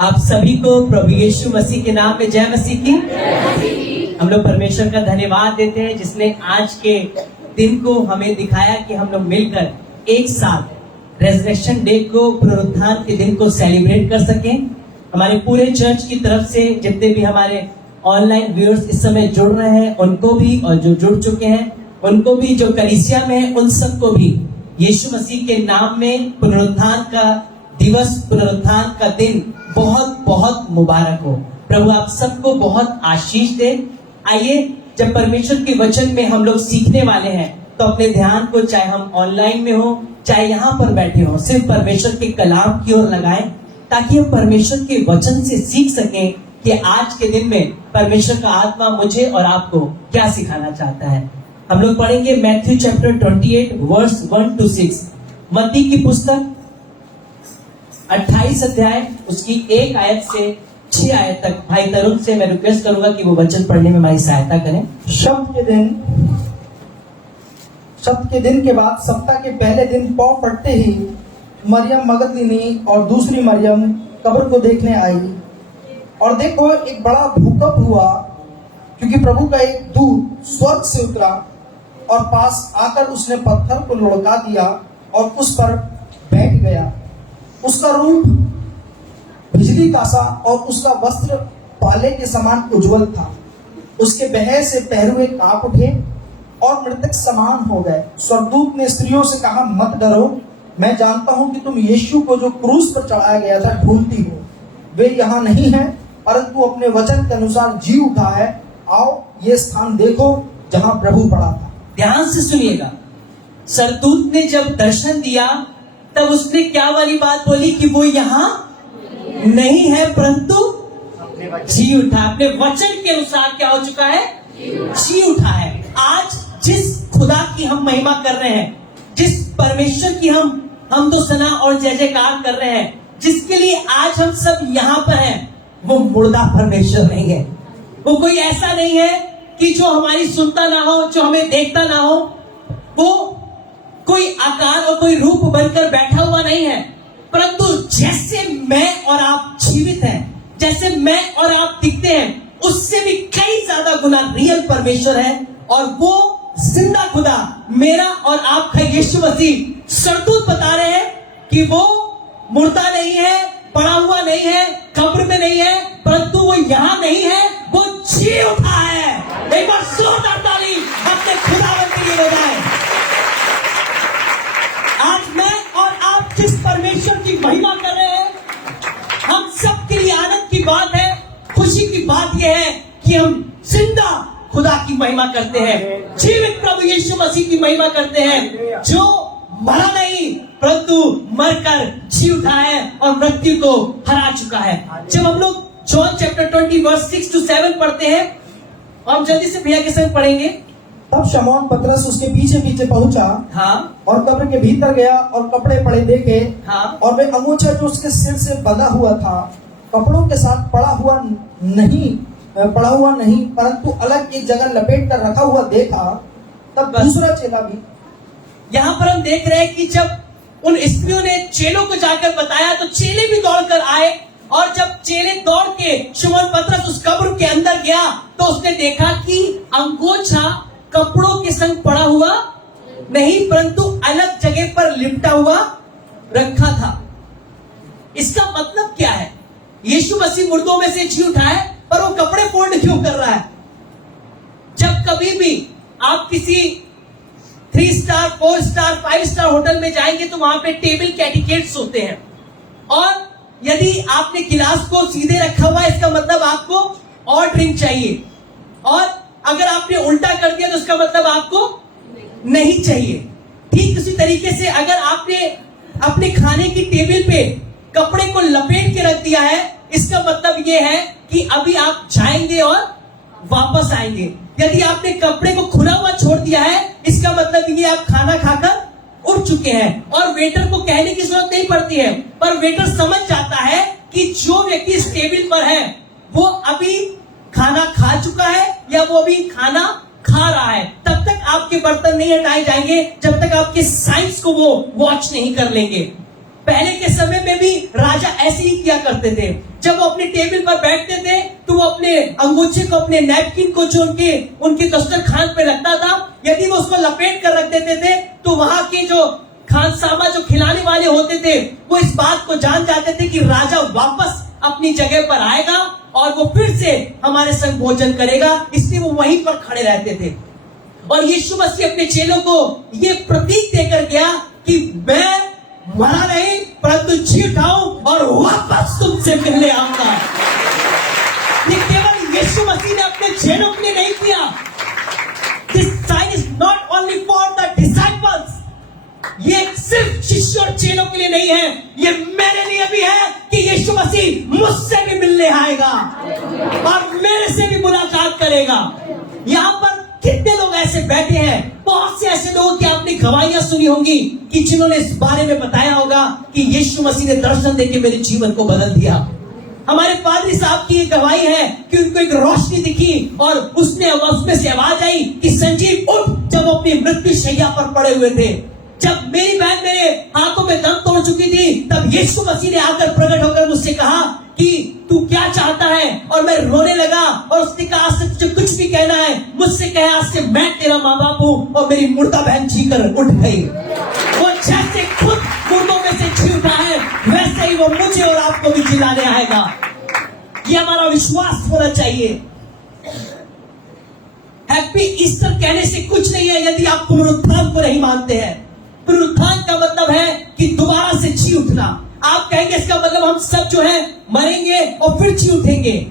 आप सभी को प्रभु यीशु मसीह के नाम में जय मसीह की। हम लोग परमेश्वर का धन्यवाद देते हैं जिसने आज के दिन को हमें दिखाया कि हम लोग मिलकर एक साथ रेजरेक्शन डे को, पुनरुत्थान के दिन को सेलिब्रेट कर सकें। हमारे पूरे चर्च की तरफ से जितने भी हमारे ऑनलाइन व्यूअर्स इस समय जुड़ रहे हैं उनको भी, और जो जुड़ चुके हैं उनको भी, जो कलीसिया में है उन सबको भी यीशु मसीह के नाम में पुनरुत्थान का दिवस, पुनरुत्थान का दिन बहुत बहुत मुबारक हो। प्रभु आप सबको बहुत आशीष दे। आइए, जब परमेश्वर के वचन में हम लोग सीखने वाले हैं तो अपने ध्यान को, चाहे हम ऑनलाइन में हो चाहे यहाँ पर बैठे हो, सिर्फ परमेश्वर के कलाम की ओर लगाएं ताकि हम परमेश्वर के वचन से सीख सकें कि आज के दिन में परमेश्वर का आत्मा मुझे और आपको क्या सिखाना चाहता है। हम लोग पढ़ेंगे मैथ्यू चैप्टर 28 वर्स 1 to 6। मत्ती की पुस्तक 28 अध्याय उसकी 1 आयत से 6 आयत तक। भाई तरुण से मैं रिक्वेस्ट करूंगा कि वो वचन पढ़ने में हमारी सहायता करें। शब्द के दिन के बाद सप्ताह के पहले दिन पौ पड़ते ही मरियम मगदलिनी और दूसरी मरियम कब्र को देखने आई, और देखो एक बड़ा भूकंप हुआ, क्योंकि प्रभु का एक दूत स्वर्ग से उतरा और पास आकर उसने पत्थर को लुढ़का दिया और उस पर बैठ गया। उसका रूप बिजली का सा और उसका वस्त्र पाले के समान उज्जवल था। उसके बह से पहरुए कांप उठे और मृतक समान हो गए। स्वर्गदूत ने स्त्रियों से कहा, मत डरो, मैं जानता हूं कि तुम यीशु को जो क्रूस पर चढ़ाया गया था ढूंढती हो। वे यहाँ नहीं है, परंतु अपने वचन के अनुसार जी उठा है। आओ ये स्थान देखो जहां प्रभु पड़ा था। ध्यान से सुनिएगा। सरदूत ने जब दर्शन दिया तब उसने क्या वाली बात बोली कि वो यहाँ नहीं है, परंतु जी उठा। अपने वचन के अनुसार क्या हो चुका है? जी उठा है। आज जिस खुदा की हम महिमा कर रहे हैं, जिस परमेश्वर की हम तो सना और जय जयकार कर रहे हैं, जिसके लिए आज हम सब यहाँ पर हैं, वो मुर्दा परमेश्वर नहीं है। वो कोई ऐसा नहीं है कि जो हमारी सुनता ना हो, जो हमें देखता ना हो। वो कोई आकार और कोई रूप बनकर बैठा हुआ नहीं है, परंतु जैसे मैं और आप जीवित हैं, जैसे मैं और आप दिखते हैं, उससे भी कई ज्यादा गुना रियल परमेश्वर है। और वो जिंदा खुदा, मेरा और आपका यीशु मसीह, सरदूत बता रहे हैं कि वो मुर्दा नहीं है, पड़ा हुआ नहीं है, कब्र में नहीं है, परंतु वो यहाँ नहीं है, वो जी उठा है। एक बार जोरदार ताली अपने खुदावंद के लिए बजाएं। आज मैं और आप जिस परमेश्वर की महिमा कर रहे हैं, हम सबके लिए आनंद की बात है, खुशी की बात यह है कि हम जिंदा खुदा की महिमा करते हैं, जीवित प्रभु यीशु मसीह की महिमा करते हैं, जो मरा नहीं परंतु मरकर जी उठा है और मृत्यु को हरा चुका है। जब हम लोग जॉन चैप्टर 20 वर्स 6 to 7 पढ़ते हैं, हम जल्दी से भैया के संग पढ़ेंगे। तब शमौन पतरस उसके पीछे पीछे पहुंचा, हाँ, और कब्र के भीतर गया और कपड़े पड़े देखे, हाँ, और वे अंगूछा जो उसके सिर से बंधा हुआ था कपड़ों के साथ पड़ा हुआ नहीं, परंतु अलग एक जगह लपेट कर रखा हुआ देखा। तब दूसरा चेला भी। यहाँ पर हम देख रहे हैं कि जब उन स्त्रियों ने चेलों को जाकर बताया तो चेले भी दौड़कर आए, और जब चेले दौड़ के शमौन पतरस उस कब्र के अंदर गया तो उसने देखा कि अंगोछा कपड़ों के संग पड़ा हुआ नहीं, परंतु अलग जगह पर लिपटा हुआ रखा था। इसका मतलब क्या है? यीशु मसीह मुर्दों में से जी उठा है, पर वो कपड़े फोल्ड क्यों कर रहा है? जब कभी भी आप किसी 3 स्टार, 4 स्टार, 5 स्टार होटल में जाएंगे तो वहां पे टेबल के एटिकेट्स होते हैं, और यदि आपने गिलास को सीधे रखा हुआ है, इसका मतलब आपको और ड्रिंक चाहिए, और अगर आपने उल्टा कर दिया तो उसका मतलब आपको नहीं चाहिए। ठीक उसी तरीके से अगर आपने अपने खाने की टेबल पे कपड़े को लपेट के रख दिया है, इसका मतलब यह है कि अभी आप जाएंगे और वापस आएंगे। यदि आपने कपड़े को खुला हुआ छोड़ दिया है, इसका मतलब ये आप खाना खाकर उठ चुके हैं, और वेटर को कहने की जरूरत नहीं पड़ती है, पर वेटर समझ जाता है कि जो व्यक्ति इस टेबल पर है वो अभी खाना खा चुका है या वो अभी खाना खा रहा है। तब तक आपके बर्तन नहीं हटाए जाएंगे जब तक आपके साइंस को वो वॉच नहीं कर लेंगे। पहले के समय में भी राजा ऐसे ही किया करते थे। जब वो अपने टेबल पर बैठते थे तो वो अपने अंगूछे को, अपने नैपकिन को जो उनके दस्तरखान पे रखता था, यदि वो उसको लपेट कर रख देते थे तो वहां के जो खानसामा, जो खिलाने वाले होते थे, वो इस बात को जान जाते थे कि राजा वापस अपनी जगह पर आएगा और वो फिर से हमारे संग भोजन करेगा, इसलिए वो वहीं पर खड़े रहते थे। और यीशु मसीह अपने चेलों को ये प्रतीक देकर गया कि मैं मरा नहीं परंतु जी उठाऊं और वापस तुमसे मिलने आऊंगा। ये केवल यीशु मसीह ने अपने चेलों के लिए नहीं किया। This sign is not only for the disciples. ये सिर्फ शिष्य और चेलों के लिए नहीं है, ये मेरे लिए भी है कि यीशु मसीह मुझसे भी मिलने आएगा और मेरे से भी मुलाकात करेगा। यहां पर कितने लोग ऐसे बैठे हैं, बहुत से ऐसे लोगों की आपने गवाहियां सुनी होंगी कि जिन्होंने इस बारे में बताया होगा कि यीशु मसीह ने दर्शन देके मेरे जीवन को बदल दिया। हमारे पादरी साहब की एक गवाही है कि उनको एक रोशनी दिखी और उसमें से आवाज आई कि संजीव उठ, जब वो अपनी मृत्यु शैया पर पड़े हुए थे। जब मेरी बहन मेरे हाथों में दम तोड़ चुकी थी, तब यीशु मसीह ने आकर प्रकट होकर मुझसे कहा कि तू क्या चाहता है, और मैं रोने लगा और उसने कहा आज से तुझे कुछ भी कहना है मुझसे कहे, आज से मैं तेरा माँ बाप हूँ। और मेरी मुर्दा बहन जीकर उठ गई। वो जैसे खुद मुर्दों में से जी उठा है, वैसे ही वो मुझे और आपको भी जिलाने आएगा। ये हमारा विश्वास होना चाहिए। हैप्पी ईस्टर कहने से कुछ नहीं है यदि आप पुनरुत्थान को नहीं मानते हैं। पुनरुत्थान का मतलब है कि दोबारा से जी उठना। आप कहेंगे इसका मतलब हम सब जो है मरेंगे और फिर जी उठेंगे।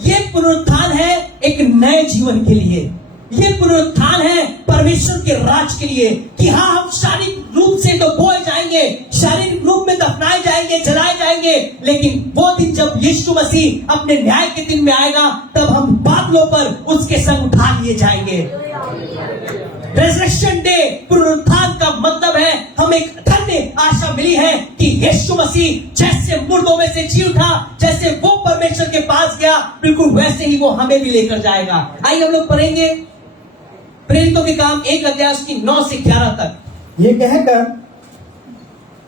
ये पुनरुत्थान है एक नए जीवन के लिए। ये पुनरुत्थान है परमेश्वर के राज के लिए कि हाँ, हम शारीरिक रूप से तो बोए जाएंगे, शारीरिक रूप में दफनाए जाएंगे, जलाए जाएंगे, लेकिन वो दिन जब यीशु मसीह अपने न्याय के दिन में आएगा, तब हम बादलों पर उसके संग उठा लिए जाएंगे। रेजरेक्शन डे, पुनरुत्थान का मतलब है हमें एक धन्य आशा मिली है कि यीशु मसीह जैसे मुर्दों में से जी उठा, जैसे वो परमेश्वर के पास गया, बिल्कुल वैसे ही वो हमें भी लेकर जाएगा। आइए हम लोग पढ़ेंगे प्रेरितों के काम 1 अध्याय उसकी 9 से 11 तक। ये कहकर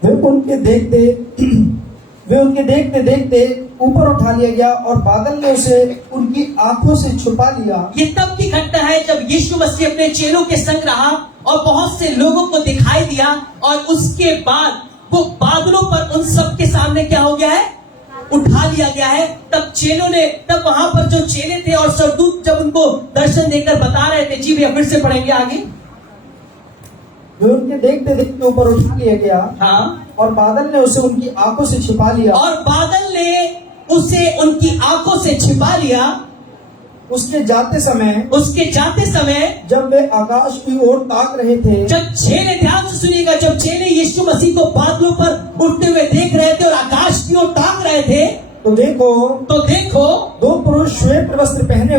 वे उनके देखते देखते ऊपर उठा लिया गया और बादल ने उसे उनकी आंखों से छुपा लिया। ये तब की घटना है जब यीशु मसीह अपने चेलों के संग रहा और बहुत से लोगों को दिखाई दिया, और उसके बाद वो बादलों पर उन सब के सामने क्या हो गया है, उठा लिया गया है। तब वहां पर जो चेले थे और सरदूत जब उनको दर्शन देकर बता रहे थे। जी भैया फिर से पढ़ेंगे आगे। वे उनके देखते देखते ऊपर उठा लिया गया, हाँ, और बादल ने उसे उनकी आंखों से छिपा लिया। और बादल ने उसे उनकी आंखों से छिपा लिया। उसके जाते समय जब वे आकाश की ओर ताक रहे थे, जब चेले, ध्यान से सुनिएगा, जब चेले यीशु मसीह को बादलों पर उठते हुए देख रहे थे और आकाश की ओर ताक रहे थे, तो देखो 2 पुरुष श्वेत वस्त्र पहने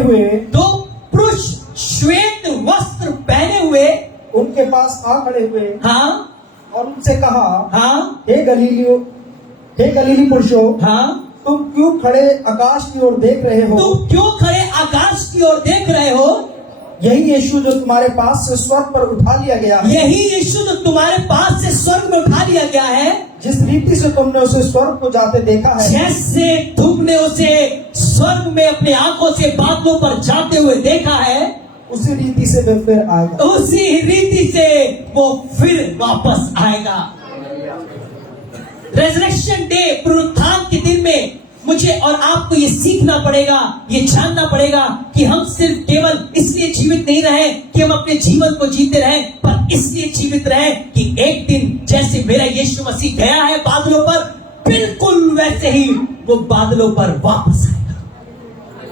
हुए उनके पास आ खड़े हुए, हाँ, और उनसे कहा, हाँ, हे गलीली पुरुषों, हाँ, तुम क्यों खड़े आकाश की ओर देख रहे हो? तुम क्यों खड़े आकाश की ओर देख रहे हो? यही यीशु जो तुम्हारे पास से स्वर्ग पर उठा लिया गया है, यही यीशु जो तुम्हारे पास से स्वर्ग में उठा लिया गया है, जिस रीति से तुमने उसे स्वर्ग को जाते देखा है, जैसे तुमने उसे स्वर्ग में अपने आंखों से बादलों पर जाते हुए देखा है, उसी रीति से वे फिर आएगा। उसी रीति से वो फिर वापस आएगा। रेजरेक्शन डे, पुनरुत्थान के दिन में मुझे और आपको ये सीखना पड़ेगा, ये जानना पड़ेगा कि हम सिर्फ केवल इसलिए जीवित नहीं रहे कि हम अपने जीवन को जीते रहे, पर इसलिए जीवित रहे कि एक दिन जैसे मेरा यीशु मसीह गया है बादलों पर, बिल्कुल वैसे ही वो बादलों पर वापस आएगा।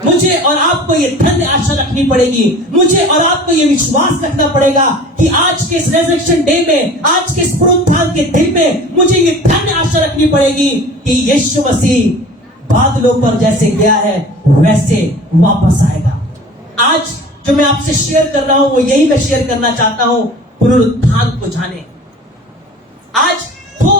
मुझे और आपको ये धन्य आशा रखनी पड़ेगी। मुझे और आपको ये विश्वास रखना पड़ेगा कि आज के इस रेजरेक्शन डे में, आज के इस पुनरुत्थान के दिन में मुझे ये धन्य आशा रखनी पड़ेगी कि यीशु मसीह बादलों पर जैसे गया है वैसे वापस आएगा। आज जो मैं आपसे शेयर कर रहा हूं वो यही मैं शेयर करना चाहता हूं, पुनरुत्थान को जाने। आज 2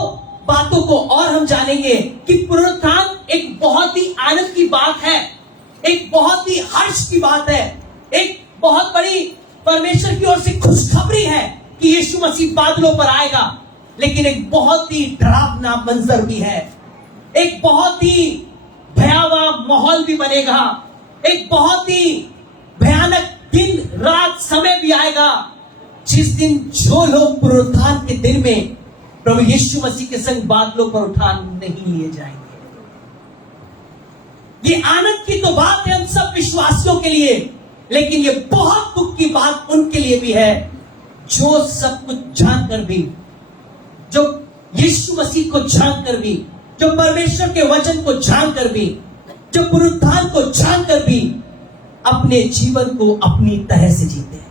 बातों को और हम जानेंगे कि पुनरुत्थान एक बहुत ही आनंद की बात है, एक बहुत ही हर्ष की बात है, एक बहुत बड़ी परमेश्वर की ओर से खुशखबरी है कि यीशु मसीह बादलों पर आएगा। लेकिन एक बहुत ही डरावना मंजर भी है। एक बहुत ही भयावह माहौल भी बनेगा, एक बहुत ही भयानक दिन रात समय भी आएगा जिस दिन जो लोग पुनरुत्थान के दिन में प्रभु यीशु मसीह के संग बादलों पर उठा नहीं लिए जाएंगे। ये आनंद की तो बात है हम सब विश्वासियों के लिए, लेकिन ये बहुत दुख की बात उनके लिए भी है जो सब कुछ जानकर भी, जो यीशु मसीह को जानकर भी, जो परमेश्वर के वचन को जानकर भी, जो पुनरुत्थान को जानकर भी अपने जीवन को अपनी तरह से जीते हैं,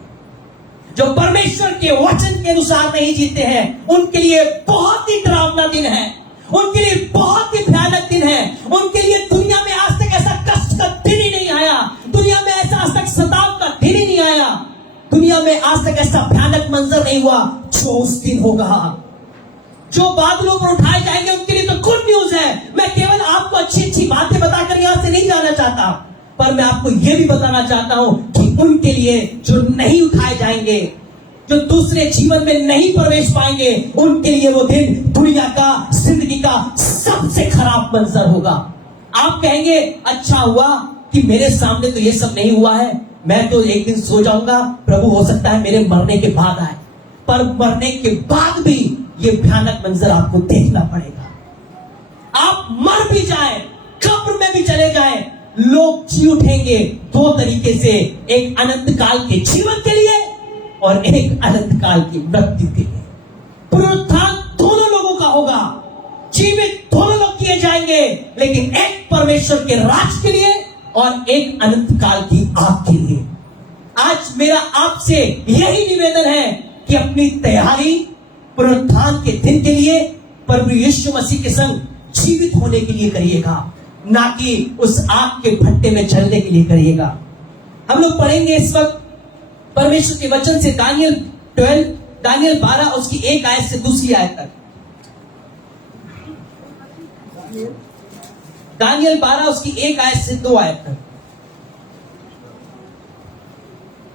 जो परमेश्वर के वचन के अनुसार नहीं जीते हैं, उनके लिए बहुत ही डरावना दिन है, उनके लिए बहुत ही भयानक दिन है। उनके लिए दुनिया में आज तक ऐसा कष्ट का दिन ही नहीं आया, दुनिया में ऐसा आज तक सताव का दिन ही नहीं आया, दुनिया में आज तक ऐसा भयानक मंजर नहीं हुआ जो उस दिन होगा। जो बादलों पर उठाए जाएंगे उनके लिए तो गुड न्यूज है। मैं केवल आपको अच्छी अच्छी बातें बताकर यहां से नहीं जाना चाहता, पर मैं आपको यह भी बताना चाहता हूं कि उनके लिए जो नहीं उठाए जाएंगे, जो दूसरे जीवन में नहीं प्रवेश पाएंगे, उनके लिए वो दिन दुनिया का, जिंदगी का सबसे खराब मंजर होगा। आप कहेंगे अच्छा हुआ कि मेरे सामने तो ये सब नहीं हुआ है, मैं तो एक दिन सो जाऊंगा, प्रभु हो सकता है मेरे मरने के बाद आए। पर मरने के बाद भी ये भयानक मंजर आपको देखना पड़ेगा। आप मर भी जाए, कब्र में भी चले जाए, लोग जी उठेंगे दो तरीके से, एक अनंत काल के जीवन के लिए और एक अनंत काल की मृत्यु के लिए। पुनरुत्थान दोनों लोगों का होगा, जीवित दोनों लोग किए जाएंगे, लेकिन एक परमेश्वर के राज के लिए और एक अनंत काल की आग के लिए। आज मेरा आपसे यही निवेदन है कि अपनी तैयारी पुनरुत्थान के दिन के लिए प्रभु यीशु मसीह के संग जीवित होने के लिए करिएगा, ना कि उस आग के भट्टे में जलने के लिए करिएगा। हम लोग पढ़ेंगे इस वक्त परमेश्वर के वचन से दानियल 12 उसकी 1 आयत से दूसरी आयत तक। दानियल 12 उसकी 1 आयत से 2 आयत तक।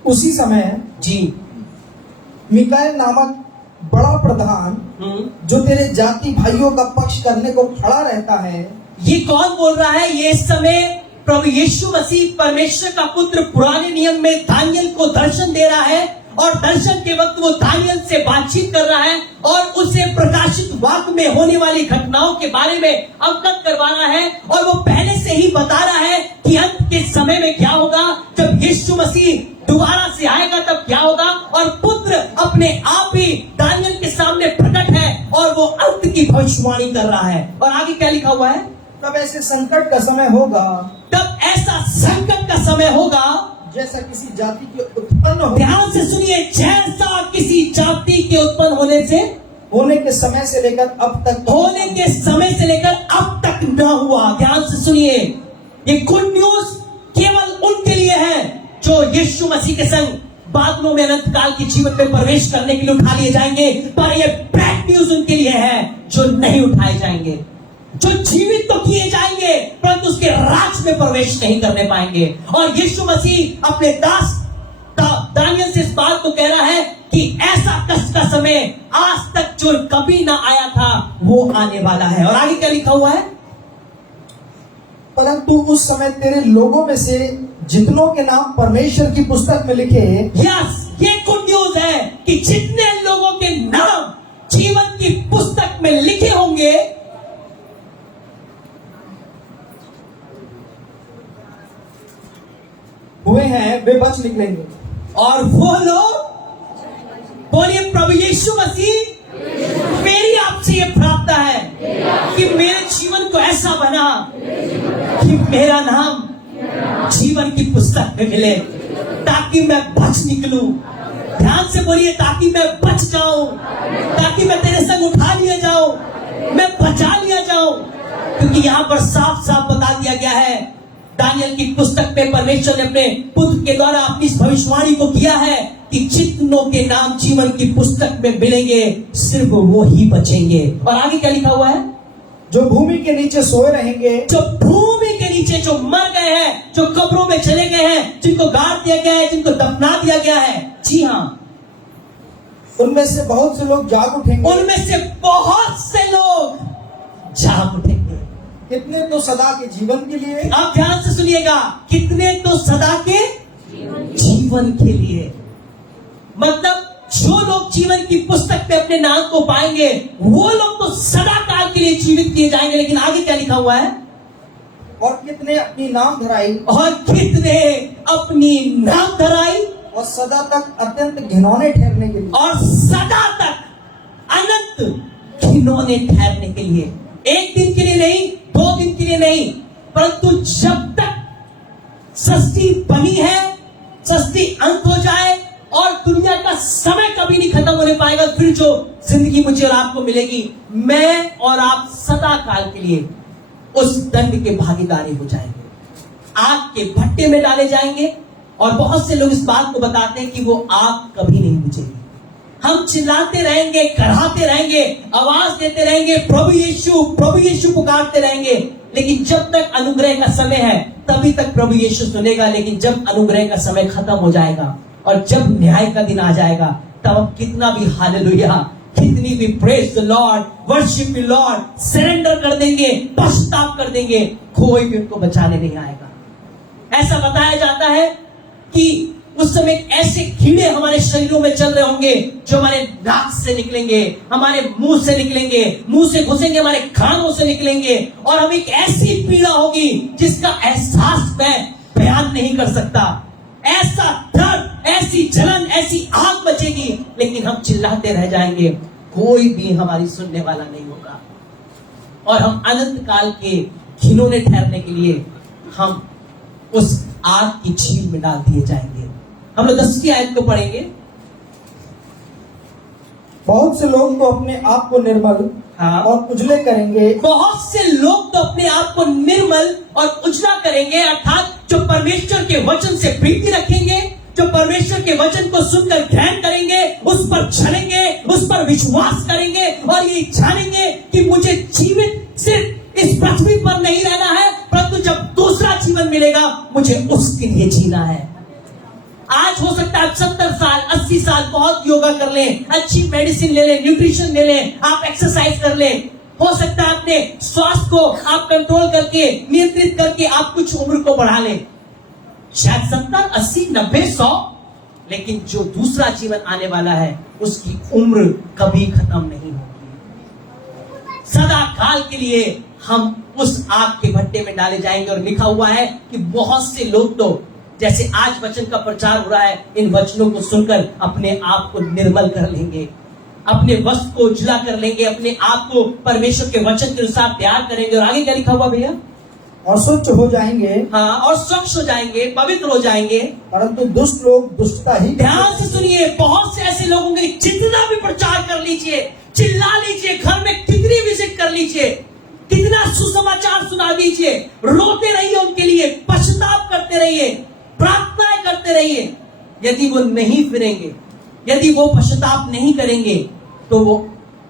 उसी समय जी मिकाएल नामक बड़ा प्रधान जो तेरे जाति भाइयों का पक्ष करने को खड़ा रहता है। ये कौन बोल रहा है? ये इस समय प्रभु यीशु मसीह परमेश्वर का पुत्र पुराने नियम में दानियल को दर्शन दे रहा है, और दर्शन के वक्त वो दानियल से बातचीत कर रहा है और उसे प्रकाशित वाक्य में होने वाली घटनाओं के बारे में अवगत करवा रहा है। और वो पहले से ही बता रहा है कि अंत के समय में क्या होगा, जब यीशु मसीह दोबारा से आएगा तब क्या होगा। और पुत्र अपने आप ही दानियल के सामने प्रकट है और वो अंत की भविष्यवाणी कर रहा है। और आगे क्या लिखा हुआ है? तब ऐसे संकट का समय होगा, तब ऐसा संकट का समय होगा जैसा किसी जाति के उत्पन्न हो, ध्यान से सुनिए, जैसा किसी जाति के उत्पन्न होने के समय से लेकर अब तक, होने के समय से लेकर अब तक न हुआ। ध्यान से सुनिए, ये गुड न्यूज केवल उनके लिए है जो यीशु मसीह के संग बादलों में अनंत काल के जीवन में प्रवेश करने के लिए उठा लिए जाएंगे। पर ये बैड न्यूज उनके लिए है जो नहीं उठाए जाएंगे, जो जीवित तो किए जाएंगे परंतु उसके राज में प्रवेश नहीं करने पाएंगे। और यीशु मसीह अपने दास दानियल से इस बात को कह रहा है कि ऐसा कष्ट का समय आज तक जो कभी ना आया था वो आने वाला है। और आगे क्या लिखा हुआ है? परंतु उस समय तेरे लोगों में से जितनों के नाम परमेश्वर की पुस्तक में लिखे, यस, ये गुड न्यूज है कि जितने लोगों के नाम जीवन की पुस्तक में लिखे होंगे, हुए हैं, वे बच निकलेंगे। और वो लोग, बोलिए प्रभु यीशु मसीह, मेरी आपसे ये प्रार्थना है कि मेरे जीवन को ऐसा बना कि मेरा नाम जीवन की पुस्तक में मिले, ताकि मैं बच निकलूं। ध्यान से बोलिए, ताकि मैं बच जाऊं, ताकि मैं तेरे संग उठा लिया जाऊं, मैं बचा लिया जाऊं। क्योंकि यहां पर साफ साफ बता दिया गया है, दानियल की पुस्तक में परमेश्वर ने अपने पुत्र के द्वारा अपनी इस भविष्यवाणी को किया है कि जितनों के नाम जीवन की पुस्तक में मिलेंगे सिर्फ वो ही बचेंगे। और आगे क्या लिखा हुआ है? जो भूमि के नीचे सोए रहेंगे, जो भूमि के नीचे जो मर गए हैं, जो कब्रों में चले गए हैं, जिनको गाड़ दिया गया है, जिनको दफना दिया गया है, जी हाँ, उनमें से बहुत से लोग जाग उठेंगे, उनमें से बहुत से लोग जाग उठेंगे। कितने तो सदा के जीवन के लिए, अब ध्यान से सुनिएगा, कितने तो सदा के जीवन के लिए। मतलब जो लोग जीवन की पुस्तक पे अपने नाम को पाएंगे वो लोग तो सदा काल के लिए जीवित किए जाएंगे। लेकिन आगे क्या लिखा हुआ है? और कितने अपनी नाम धराई, और कितने अपनी नाम धराई, और सदा तक अत्यंत घिनौने ठहरने के लिए, और सदा तक अनंत घिनौने ठहरने के लिए। एक दिन के लिए नहीं, 2 दिन के लिए नहीं, परंतु जब तक सृष्टि बनी है, सृष्टि अंत हो जाए और दुनिया का समय कभी नहीं खत्म होने पाएगा, फिर जो जिंदगी मुझे और आपको मिलेगी, मैं और आप सदा काल के लिए उस दंड के भागीदारी हो जाएंगे, आग के भट्टे में डाले जाएंगे। और बहुत से लोग इस बात को बताते हैं कि वो आग कभी नहीं बुझेगी। हम चिल्लाते रहेंगे, कराहते रहेंगे, आवाज देते रहेंगे, प्रभु यीशु पुकारते रहेंगे, लेकिन जब तक अनुग्रह का समय है तभी तक प्रभु यीशु सुनेगा। लेकिन जब अनुग्रह का समय खत्म हो जाएगा और जब न्याय का दिन आ जाएगा, तब हम कितना भी हालेलुया, कितनी भी praise the Lord, worship the Lord, surrender कर देंगे, पश्चाताप कर देंगे, कोई भी उनको बचाने नहीं आएगा। ऐसा बताया जाता है कि उस समय ऐसे कीड़े हमारे शरीरों में चल रहे होंगे जो हमारे नाक से निकलेंगे, हमारे मुंह से निकलेंगे, मुंह से घुसेंगे, हमारे कानों से निकलेंगे, और हमें एक ऐसी पीड़ा होगी जिसका एहसास मैं बयान नहीं कर सकता। ऐसा दर्द, ऐसी जलन, ऐसी आग बचेगी, लेकिन हम चिल्लाते रह जाएंगे, कोई भी हमारी सुनने वाला नहीं होगा, और हम अनंत काल के घिनौने ठहरने के लिए हम उस आग की झील में डाल दिए जाएंगे। हम लोग 10वीं आयत को पढ़ेंगे। बहुत से लोग तो अपने आप को निर्मल और उजले करेंगे, बहुत से लोग तो अपने आप को निर्मल और उजला करेंगे, अर्थात जो परमेश्वर के वचन से प्रीति रखेंगे, जो परमेश्वर के वचन को सुनकर ग्रहण करेंगे, उस पर चलेंगे, उस पर विश्वास करेंगे और ये जानेंगे कि मुझे जीवित सिर्फ इस पृथ्वी पर नहीं रहना है, परंतु जब दूसरा जीवन मिलेगा मुझे उसके लिए जीना है। आज हो सकता है आप 70 साल 80 साल बहुत योगा कर लें, अच्छी मेडिसिन ले लें, न्यूट्रिशन ले लें, आप एक्सरसाइज कर लें, हो सकता है अपने स्वास्थ्य को आप कंट्रोल करके, नियंत्रित करके आप कुछ उम्र को बढ़ा लें, शायद 70 80 90 100, लेकिन जो दूसरा जीवन आने वाला है उसकी उम्र कभी खत्म नहीं होगी। सदा काल के लिए हम उस आग के भट्टे में डाले जाएंगे। और लिखा हुआ है कि बहुत से लोग तो जैसे आज वचन का प्रचार हो रहा है, इन वचनों को सुनकर अपने आप को निर्मल कर लेंगे, अपने वस्त्र को उजला कर लेंगे, अपने आप को परमेश्वर के वचन के अनुसार तैयार करेंगे। और आगे क्या लिखा हुआ भैया? और स्वच्छ हो जाएंगे, हाँ, और स्वच्छ हो जाएंगे, पवित्र हो जाएंगे, परंतु दुष्ट लोग दुष्टता ही। ध्यान से सुनिए, बहुत से ऐसे लोग होंगे, जितना भी प्रचार कर लीजिए, चिल्ला लीजिए, घर में कितनी विजिट कर लीजिए, कितना सुसमाचार सुना दीजिए, रोते रहिए उनके लिए, पश्चाताप करते रहिए, प्रार्थनाएं करते रहिए, यदि वो नहीं फिरेंगे, यदि वो पश्चाताप नहीं करेंगे, तो वो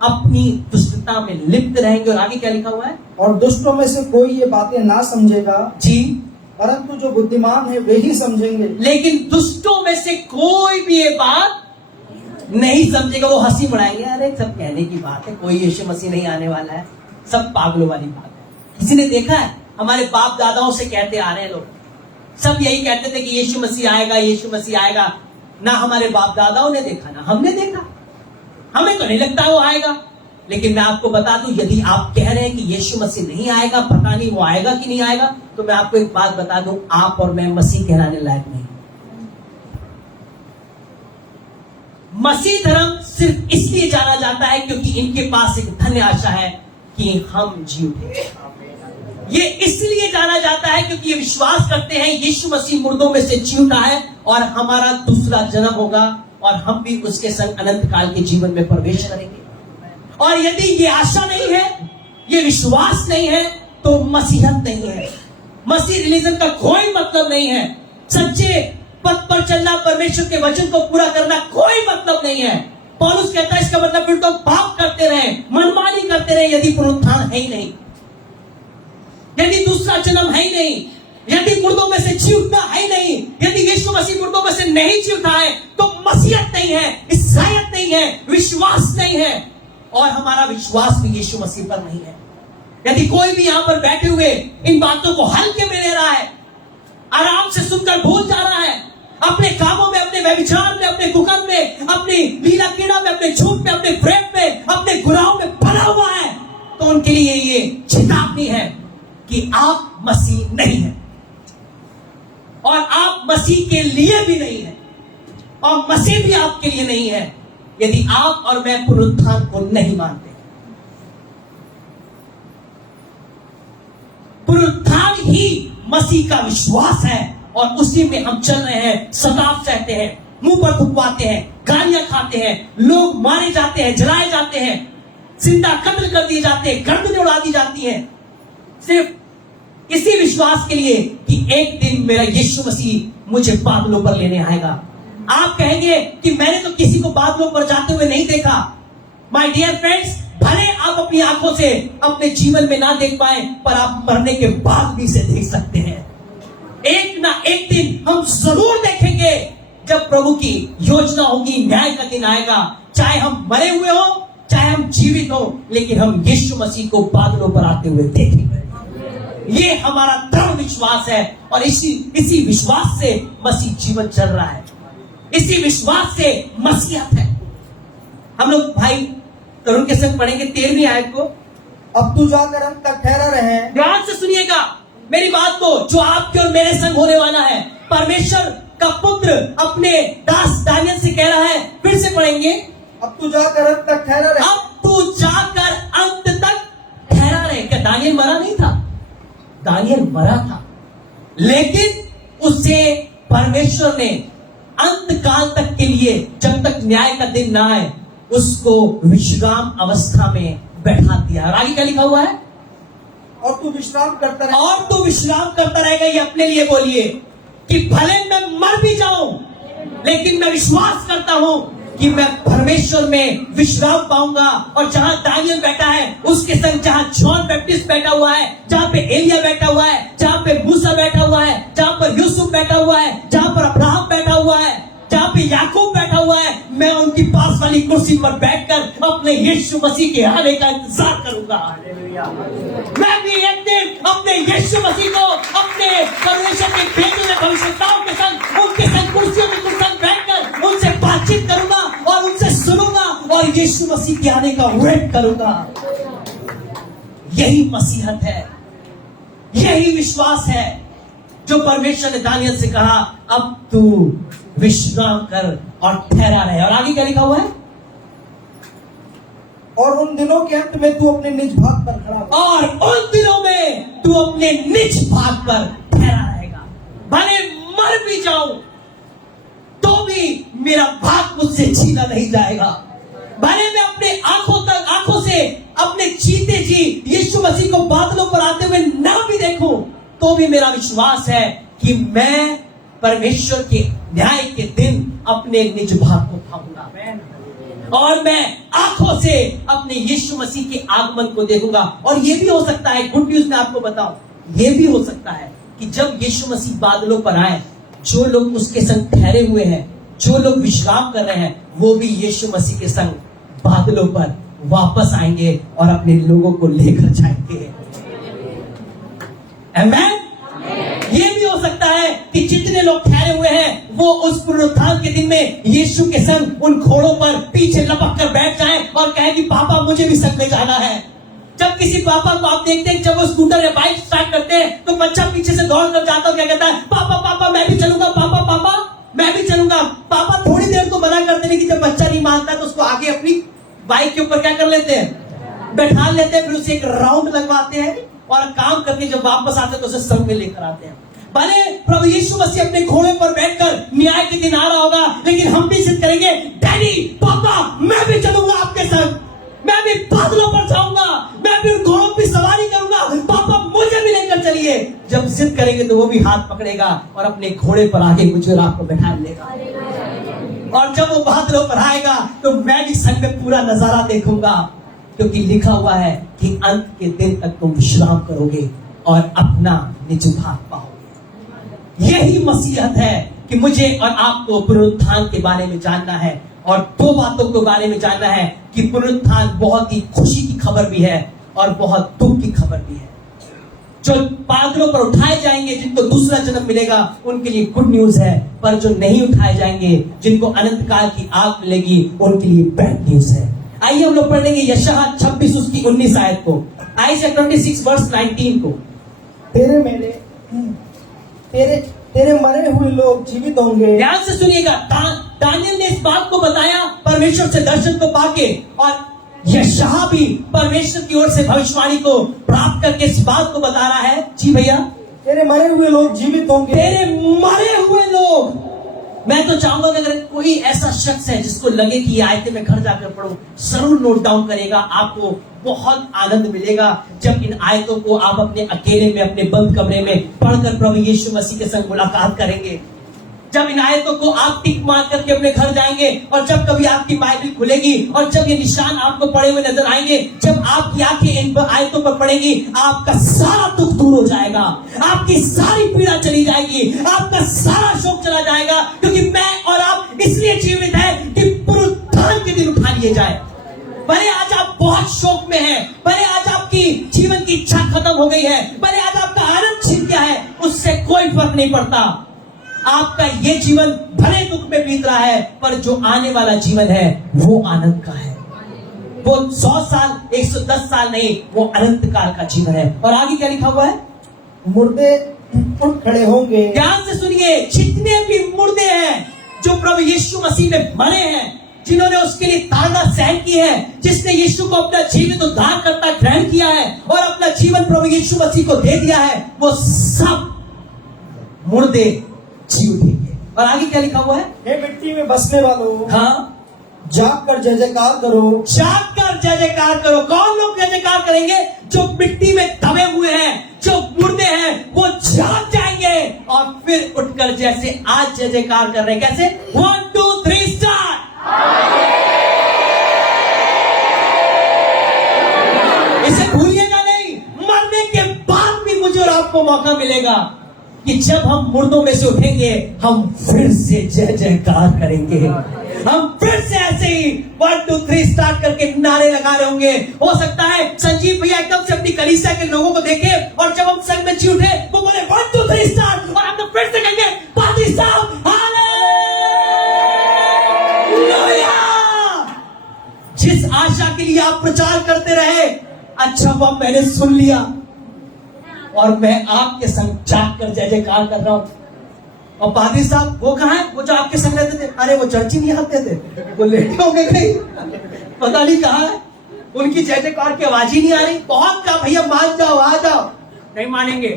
अपनी दुष्टता में लिप्त रहेंगे। और आगे क्या लिखा हुआ है? और दुष्टों में से कोई ये बातें ना समझेगा जी, परंतु जो बुद्धिमान है वे ही समझेंगे। लेकिन दुष्टों में से कोई भी ये बात नहीं समझेगा। वो हंसी बढ़ाएंगे, अरे सब कहने की बात है, कोई यीशु मसीह नहीं आने वाला है, सब पागलों वाली बात है। किसी ने देखा है? हमारे बाप दादाओं से कहते आ रहे हैं लोग, सब यही कहते थे कि यीशु मसीह आएगा, यीशु मसीह आएगा। ना हमारे बाप दादाओं ने देखा, ना हमने देखा, हमें तो नहीं लगता वो आएगा। लेकिन मैं आपको बता दूं, यदि आप कह रहे हैं कि यीशु मसीह नहीं आएगा, पता नहीं वो आएगा कि नहीं आएगा, तो मैं आपको एक बात बता दूं, आप और मैं मसीह कहलाने लायक नहीं। मसीह धर्म सिर्फ इसलिए जाना जाता है क्योंकि इनके पास एक धन्य आशा है कि हम जी उठे। ये इसलिए जाना जाता है क्योंकि ये विश्वास करते हैं यीशु मसीह मुर्दों में से जी उठा है और हमारा दूसरा जन्म होगा और हम भी उसके संग अनंत काल के जीवन में प्रवेश करेंगे। और यदि ये आशा नहीं है, ये विश्वास नहीं है, तो मसीहत नहीं है। मसीह रिलीजन का कोई मतलब नहीं है। सच्चे पथ पर चलना, परमेश्वर के वचन को पूरा करना कोई मतलब नहीं है। पौलुस कहता है इसका मतलब फिर तो पाप करते रहे, मनमानी करते रहे, यदि पुनरुत्थान है ही नहीं, यदि दूसरा जन्म है ही नहीं, यदि मुर्दों में से जी उठना है ही नहीं, यदि यीशु मसीह मुर्दों में से नहीं जी उठा है, तो मसीहत नहीं है, ईसाईयत नहीं है, विश्वास नहीं है। और हमारा विश्वास भी यीशु मसीह पर नहीं है। यदि कोई भी यहाँ पर बैठे हुए इन बातों को हल्के में ले रहा है, आराम से सुनकर भूल जा रहा है, अपने कामों में, अपने व्यभिचार में, अपने कुकर्म में, अपनी लीला क्रीड़ा में, अपने झूठ में, अपने प्रेम में, अपने गुनाहों में पड़ा हुआ है, तो उनके लिए ये चेतावनी है कि आप मसीह नहीं है और आप मसीह के लिए भी नहीं है और मसीह भी आपके लिए नहीं है यदि आप और मैं पुनरुत्थान को नहीं मानते। पुनरुत्थान ही मसीह का विश्वास है और उसी में हम चल रहे हैं, सताव सहते हैं, मुंह पर थुकवाते हैं, गालियां खाते हैं, लोग मारे जाते हैं, जलाए जाते हैं, जिंदा कत्ल कर दिए जाते हैं, गर्दनें उड़ा दी जाती हैं, सिर्फ इसी विश्वास के लिए कि एक दिन मेरा यीशु मसीह मुझे बादलों पर लेने आएगा। आप कहेंगे कि मैंने तो किसी को बादलों पर जाते हुए नहीं देखा। माय डियर फ्रेंड्स, भले आप अपनी आंखों से अपने जीवन में ना देख पाए, पर आप मरने के बाद भी इसे देख सकते हैं। एक ना एक दिन हम जरूर देखेंगे जब प्रभु की योजना होगी, न्याय का दिन आएगा। चाहे हम मरे हुए हो, चाहे हम जीवित हो, लेकिन हम यीशु मसीह को बादलों पर आते हुए देखेंगे। ये हमारा दृढ़ विश्वास है और इसी विश्वास से मसीह जीवन चल रहा है, इसी विश्वास से मसीहत है। हम लोग भाई तरुण के संग पढ़ेंगे 13वीं आयत को। अब तू जाकर अंत तक ठहरा रहे। ध्यान से सुनिएगा मेरी बात को, जो आपके और मेरे संग होने वाला है। परमेश्वर का पुत्र अपने दास दानियल से कह रहा है, फिर से पढ़ेंगे। अब तू जाकर अंत तक ठहरा रहे। अब तू जाकर अंत तक ठहरा रहे। क्या दानियल मरा नहीं था? दानियल मरा था, लेकिन उसे परमेश्वर ने अंत काल तक के लिए, जब तक न्याय का दिन ना आए, उसको विश्राम अवस्था में बैठा दिया। और आगे क्या लिखा हुआ है? और तू विश्राम करता रहे। और तू विश्राम करता रहेगा। ये अपने लिए बोलिए कि भले मैं मर भी जाऊं, लेकिन मैं विश्वास करता हूं कि मैं परमेश्वर में विश्राम पाऊंगा। और जहां दानियल बैठा है, उसके संग जहां जॉन बैप्टिस्ट बैठा हुआ है, जहां पे एलिया बैठा हुआ है, जहां पे मूसा बैठा हुआ है, जहां पर यूसुफ बैठा हुआ है, जहां पर अब्राहम बैठा हुआ है, जहां पे याकूब बैठा हुआ है, मैं उनकी पास वाली कुर्सी पर बैठकर अपने यीशु मसीह के आने का इंतजार करूंगा। मैं भी एक दिन अपने यीशु मसीह को अपने परमेश्वर के बेटे में भविष्यताओं के संग, उनके संग कुर्सियों के संग बैठकर उनसे बातचीत करूंगा और उनसे सुनूंगा और यीशु मसीह के आने का वेट करूंगा। यही मसीहत है, यही विश्वास है जो परमेश्वर ने दानियल से कहा, अब तू विश्राम कर और ठहरा रहे। और आगे क्या लिखा हुआ है? और उन दिनों के अंत में तू अपने निज भाग पर खड़ा हो। और उन दिनों में तू अपने निज भाग पर ठहरा रहेगा। भले मर भी जाऊं तो भी मेरा भाग मुझसे छीना नहीं जाएगा। भले मैं अपने आंखों से अपने जीते जी यीशु मसीह को बादलों पर आते हुए ना भी देखूं, तो भी मेरा विश्वास है कि मैं परमेश्वर के न्याय के दिन अपने निज भाग को पाऊंगा और मैं आंखों से अपने यीशु मसीह के आगमन को देखूंगा। और यह भी हो सकता है, गुड न्यूज मैं आपको बताऊं, यह भी हो सकता है कि जब यीशु मसीह बादलों पर आए, जो लोग उसके संग ठहरे हुए हैं, जो लोग विश्राम कर रहे हैं, वो भी यीशु मसीह के संग बादलों पर वापस आएंगे और अपने लोगों को लेकर जाएंगे। आमेन। ये भी हो सकता है कि जितने लोग ठहरे हुए हैं, वो उस पुनरुत्थान के दिन में यीशु के संग उन घोड़ों पर पीछे लपक कर बैठ जाएं और कहें कि पापा मुझे भी संग में जाना है। जब किसी पापा को आप देखते हैं, जब वो स्कूटर या बाइक स्टार्ट करते हैं, तो बच्चा पीछे से दौड़ कर जाता है, क्या कहता है? पापा पापा मैं भी चलूंगा, पापा पापा मैं भी चलूंगा। पापा थोड़ी देर तो मना करते हैं, कि जब बच्चा नहीं मानता है तो उसको आगे अपनी बाइक के ऊपर क्या कर लेते हैं? बैठा लेते हैं, फिर उसे एक राउंड लगवाते हैं और काम करके जब वापस आते हैं तो उसे संग में लेकर आते हैं। भले प्रभु यीशु मसीह अपने घोड़े पर बैठकर न्याय के दिन आ रहा होगा, लेकिन हम भी जिद करेंगे, डैडी पापा मैं भी चलूंगा आपके संग, मैं भी बादलों पर जाऊंगा, मैं भी घोड़ों की सवारी करूंगा, पापा मुझे भी लेकर चलिए। जब जिद करेंगे तो वो भी हाथ पकड़ेगा और अपने घोड़े पर आगे मुझे और आपको बैठा लेगा। और जब वो बादलों पर आएगा तो मैं भी संग में पूरा नजारा देखूंगा, क्योंकि लिखा हुआ है कि अंत के दिन तक तुम विश्राम करोगे और अपना निज भाग पाओगे। यही मसीहत है कि मुझे और आपको पुनरुत्थान के बारे में जानना है। और दो बातों के बारे में जानना है कि पुनरुत्थान बहुत ही खुशी की खबर भी है और बहुत दुख की खबर भी है। जो पागलों पर उठाए जाएंगे, जिनको दूसरा जन्म मिलेगा, उनके लिए गुड न्यूज है। पर जो नहीं उठाए जाएंगे, जिनको अनंत काल की आग मिलेगी, उनके लिए बैड न्यूज है। आइए हम लोग पढ़ लेंगे यशायाह 26 उसकी 19 आयत को, आइए 26 वर्स 19 को। तेरे मरे हुए लोग जीवित होंगे। ध्यान से सुनिएगा, दानियल ने इस बात को बताया परमेश्वर से दर्शन को पाके, और यशायाह भी परमेश्वर की ओर से भविष्यवाणी को प्राप्त करके इस बात को बता रहा है। जी भैया, तेरे मरे हुए लोग जीवित होंगे। तेरे मरे हुए लोग। मैं तो चाहूंगा कि अगर कोई ऐसा शख्स है जिसको लगे कि ये आयतें मैं घर जाकर पढ़ूं, जरूर नोट डाउन करेगा। आपको बहुत आनंद मिलेगा जब इन आयतों को आप अपने अकेले में, अपने बंद कमरे में पढ़कर प्रभु यीशु मसीह के संग मुलाकात करेंगे। जब इन आयतों को आप टिक मार करके अपने घर जाएंगे, और जब कभी आपकी बाइबल खुलेगी और जब ये निशान आपको पड़े हुए नजर आएंगे, जब आपकी आंखें इन आयतों पर पड़ेगी, आपका सारा दुख दूर हो जाएगा, आपकी सारी पीड़ा चली जाएगी, आपका सारा शोक चला जाएगा। क्योंकि मैं और आप इसलिए जीवित है कि पुनरुत्थान के दिन उठा लिए जाए। भले आज आप बहुत शोक में हैं, भले आज आपकी जीवन की इच्छा खत्म हो गई है, भले आज आपका आनंद छिन गया है, उससे कोई फर्क नहीं पड़ता। आपका ये जीवन भले दुख में बीत रहा है, पर जो आने वाला जीवन है वो आनंद का है। वो 100 साल 110 साल नहीं, वो अनंत काल का जीवन है। और आगे क्या लिखा हुआ है? मुर्दे उठ खड़े होंगे। ध्यान से सुनिए, जितने भी मुर्दे हैं जो प्रभु यीशु मसीह में मरे हैं, जिन्होंने उसके लिए ताड़ना सहन की है, जिसने यीशु को अपना जीवित उद्धारकर्ता ग्रहण किया है और अपना जीवन प्रभु यीशु मसीह को दे दिया है, वो सब मुर्दे जी उठेंगे। और आगे क्या लिखा हुआ है? हे मिट्टी में बसने वालों, हाँ, जाग कर जय जयकार करो। जाग कर जय जयकार करो। कौन लोग जय जयकार करेंगे? जो मिट्टी में दबे हुए हैं, जो मुर्दे हैं, वो जाग जाएंगे और फिर उठकर जैसे आज जय जयकार कर रहे हैं। कैसे? 1 2 3 स्टार्ट। इसे भूलिएगा नहीं। मरने के बाद भी मुझे और आपको मौका मिलेगा कि जब हम मुर्दों में से उठेंगे, हम फिर से जय जयकार करेंगे। हम फिर से ऐसे ही 1 2 3 स्टार्ट करके नारे लगा रहे होंगे। हो सकता है संजीव भैया एकदम से अपनी कलीसिया के लोगों को देखे, और जब हम संग में जी उठे, वो बोले 1 2 3 स्टार्ट, और हम तो फिर से कहेंगे पादी साहब हालेलुया। जिस आशा के लिए आप प्रचार करते रहे, अच्छा वो मैंने सुन लिया, और मैं आपके संग जाग कर जय जयकार कर रहा हूं। और पादरी साहब वो कहां है? वो जो आपके संग रहते थे, अरे वो चर्च ही नहीं आते थे, वो लेटे हो गए कहीं, पता नहीं कहां है। उनकी जय जयकार की आवाज ही नहीं आ रही। बहुत कहा भैया मान जाओ, आ जाओ। नहीं मानेंगे,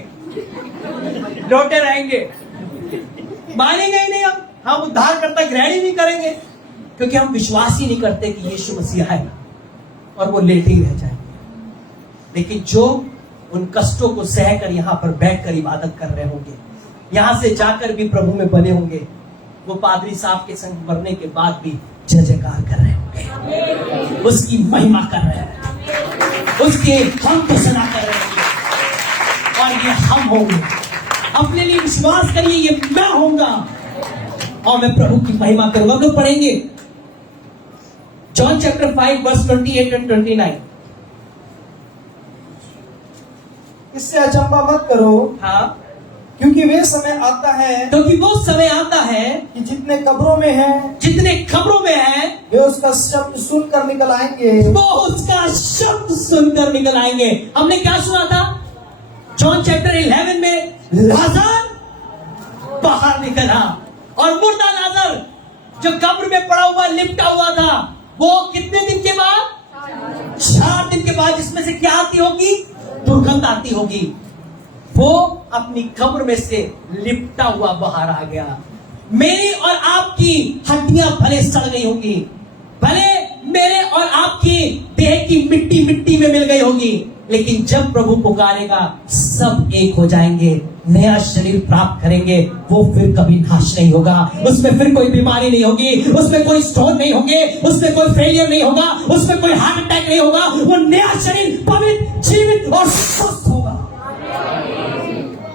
लौटे रहेंगे, मानेंगे ही नहीं। हम उद्धार करता ग्रहण ही नहीं करेंगे, क्योंकि हम विश्वास ही नहीं करते कि यीशु मसीह आए, और वो लेटे ही रह जाए। लेकिन जो उन कष्टों को सहकर यहां पर बैठकर इबादत कर रहे होंगे, यहां से जाकर भी प्रभु में बने होंगे, वो पादरी साहब के संग मरने के बाद भी जय जयकार कर रहे होंगे, उसकी महिमा कर रहे हैं, उसके हम को सना कर रहे होंगे। और ये हम होंगे। अपने लिए विश्वास करिए, ये मैं होऊंगा और मैं प्रभु की महिमा करूंगा। हम लोग पढ़ेंगे जॉन चैप्टर 5 वर्स 28 एंड 29। इससे अचंभा मत करो, हाँ, क्योंकि वे समय आता है, क्योंकि वो समय आता है कि जितने कब्रों में हैं, जितने खबरों में हैं, वे उसका शब्द सुनकर निकल आएंगे। वो उसका शब्द सुनकर निकल आएंगे। हमने क्या सुना था? जॉन चैप्टर 11 में लाजर बाहर निकला, और मुर्दा लाजर जो कब्र में पड़ा हुआ लिपटा हुआ था, वो कितने दिन के बाद? 4 दिन के बाद, जिसमें से क्या आती होगी? दुर्गंध आती होगी। वो अपनी कब्र में से लिपटा हुआ बाहर आ गया। मेरी और आपकी हड्डियां भले सड़ गई होंगी, भले मेरे और आपकी देह की मिट्टी मिट्टी में मिल गई होगी, लेकिन जब प्रभु पुकारेगा, सब एक हो जाएंगे, नया शरीर प्राप्त करेंगे। वो फिर कभी नाश नहीं होगा, उसमें फिर कोई बीमारी नहीं होगी, उसमें कोई स्टोन नहीं होंगे, उसमें कोई फेलियर नहीं होगा, उसमें कोई हार्ट अटैक नहीं होगा। वो नया शरीर पवित्र, जीवित और स्वस्थ होगा।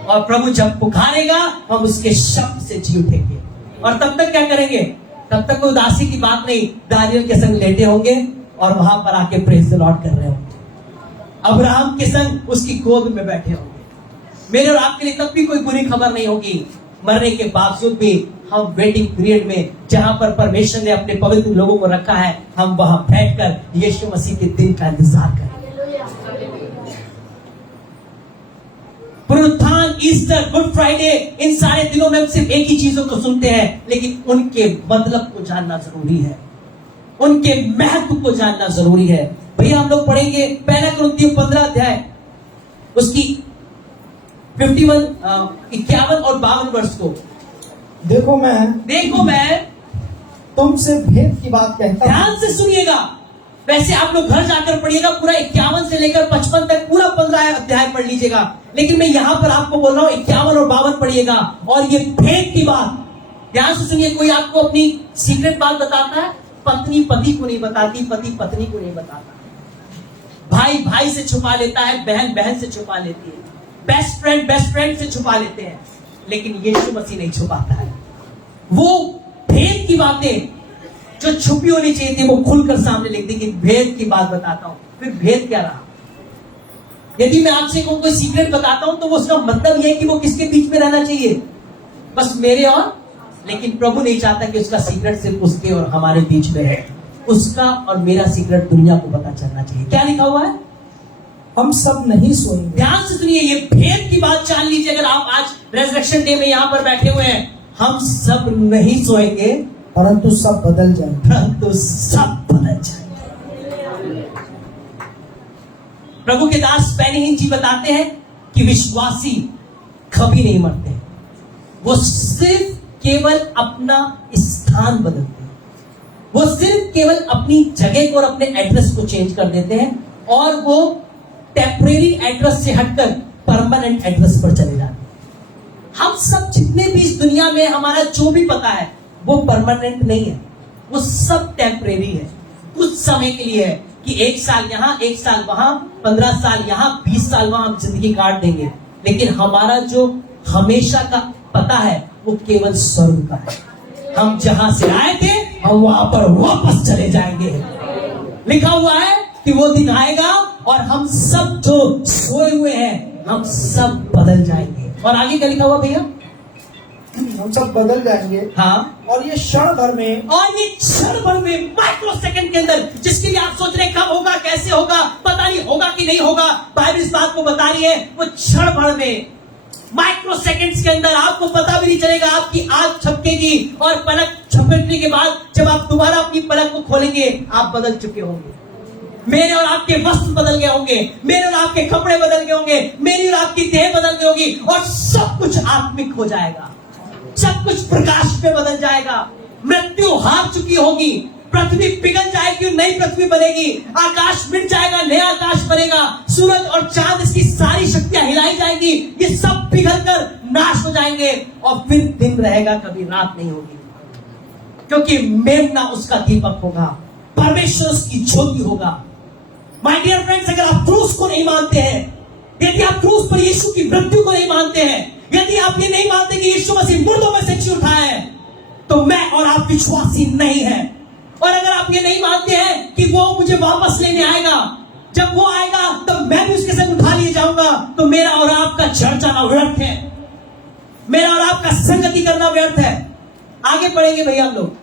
और प्रभु जब पुकारेगा, हम उसके शब्द से जी उठेंगे। और तब तक क्या करेंगे? तब तक कोई उदासी की बात नहीं, दानियल के संग लेटे होंगे और वहां पर आके प्रेज द लॉर्ड कर रहे होंगे। अब्राहम के संग उसकी गोद में बैठे होंगे। मेरे और आपके लिए तब भी कोई बुरी खबर नहीं होगी। मरने के बावजूद भी हम वेटिंग पीरियड में, जहां पर परमेश्वर ने अपने पवित्र लोगों को रखा है, हम वहां बैठकर यीशु मसीह के दिन का इंतजार करें। पुनरुत्थान, ईस्टर, गुड फ्राइडे, इन सारे दिनों में हम सिर्फ एक ही चीजों को सुनते हैं, लेकिन उनके मतलब को जानना जरूरी है, उनके महत्व को जानना जरूरी है। भैया हम लोग पढ़ेंगे पहला कुरिन्थियों 15 अध्याय, उसकी 51 और 52 वर्ष को। देखो मैं तुमसे भेद की बात कहता हूं। ध्यान से सुनिएगा। वैसे आप लोग घर जाकर पढ़िएगा, पूरा 51 से लेकर 55 तक पूरा 15 अध्याय पढ़ लीजिएगा, लेकिन मैं यहां पर आपको बोल रहा हूं 51 और 52 पढ़िएगा। और ये भेद की बात ध्यान से सुनिए। कोई आपको अपनी सीक्रेट बात बताता है, पत्नी पति को नहीं बताती, पति पत्नी को नहीं बताता, भाई भाई से छुपा लेता है, बहन बहन से छुपा लेती है, बेस्ट फ्रेंड से छुपा लेते हैं, लेकिन यीशु मसीह नहीं छुपाता है। वो भेद की बातें जो छुपी होनी चाहिए थी वो खुलकर सामने लिख दी कि भेद की बात बताता हूं। फिर भेद क्या रहा? यदि मैं आपसे कोई सीक्रेट बताता हूं तो वो उसका मतलब यह है कि वो किसके बीच में रहना चाहिए? बस मेरे और। लेकिन प्रभु नहीं चाहता कि उसका सीक्रेट सिर्फ उसके और हमारे बीच में है। उसका और मेरा सीक्रेट दुनिया को पता चलना चाहिए। क्या लिखा हुआ है? हम सब नहीं सोएंगे। ध्यान से सुनिए, ये भेद की बात जान लीजिए। अगर आप आज रेजरेक्शन डे में यहां पर बैठे हुए हैं, हम सब नहीं सोएंगे, परंतु सब बदल जाएंगे। परंतु सब बदल जाएंगे। प्रभु के दास पैनिहिन जी बताते हैं कि विश्वासी कभी नहीं मरते, वो सिर्फ केवल अपना स्थान बदलते हैं, वो सिर्फ केवल अपनी जगह को और अपने एड्रेस को चेंज कर देते हैं, और वो टेम्परेरी एड्रेस से हटकर परमानेंट एड्रेस पर चले जाते हैं। हम सब जितने भी इस दुनिया में हमारा जो भी पता है वो परमानेंट नहीं है, वो सब टेम्परेरी है, कुछ समय के लिए है कि 1 साल यहां, 1 साल वहां, 15 साल यहां, 20 साल वहां हम जिंदगी काट देंगे। लेकिन हमारा जो हमेशा का पता है वो केवल स्वर्ग का है। हम जहां से आए थे हम वहां पर वापस चले जाएंगे। लिखा हुआ है कि वो दिन आएगा और हम सब जो सोए हुए हैं हम सब बदल जाएंगे। और आगे क्या लिखा हुआ भैया? हम सब बदल जाएंगे। हाँ, और ये क्षण भर में, और ये क्षण भर में, माइक्रो सेकंड के अंदर, जिसके लिए आप सोच रहे कब होगा, कैसे होगा, पता नहीं होगा कि नहीं होगा, बाइबल इस बात को बता रही है, वो क्षण भर में, माइक्रो सेकंड्स के अंदर आपको पता भी नहीं चलेगा। आपकी आंख झपकेगी और पलक झपकने के बाद जब आप दोबारा अपनी पलक को खोलेंगे आप बदल चुके होंगे। मेरे और आपके वस्त्र बदल गए होंगे, मेरे और आपके कपड़े बदल गए होंगे, मेरी और आपकी देह बदल गई होगी, और सब कुछ आत्मिक हो जाएगा, सब कुछ प्रकाश में बदल जाएगा। मृत्यु हार चुकी होगी, पृथ्वी पिघल जाएगी, नई पृथ्वी बनेगी, आकाश मिट जाएगा, नया आकाश बनेगा, सूरज और चांद, इसकी सारी शक्तियां हिलाई जाएंगी, ये सब पिघलकर नाश हो जाएंगे, और फिर दिन रहेगा, कभी रात नहीं होगी, क्योंकि मेमना उसका दीपक होगा, परमेश्वर उसकी ज्योति होगा। माय डियर फ्रेंड्स, अगर आप क्रूस को नहीं मानते हैं, यदि आप क्रूस पर यीशु की मृत्यु को नहीं मानते हैं, यदि आप ये नहीं मानते कि यीशु मसीह मुर्दों में से जी उठा है, तो मैं और आप विश्वासी नहीं है। और अगर आप ये नहीं मानते हैं कि वो मुझे वापस लेने आएगा, जब वो आएगा तब मैं भी उसके संग उठा लिए जाऊंगा, तो मेरा और आपका चढ़ जाना व्यर्थ है, मेरा और आपका संगति करना व्यर्थ है। आगे पढ़ेंगे भैया हम लोग।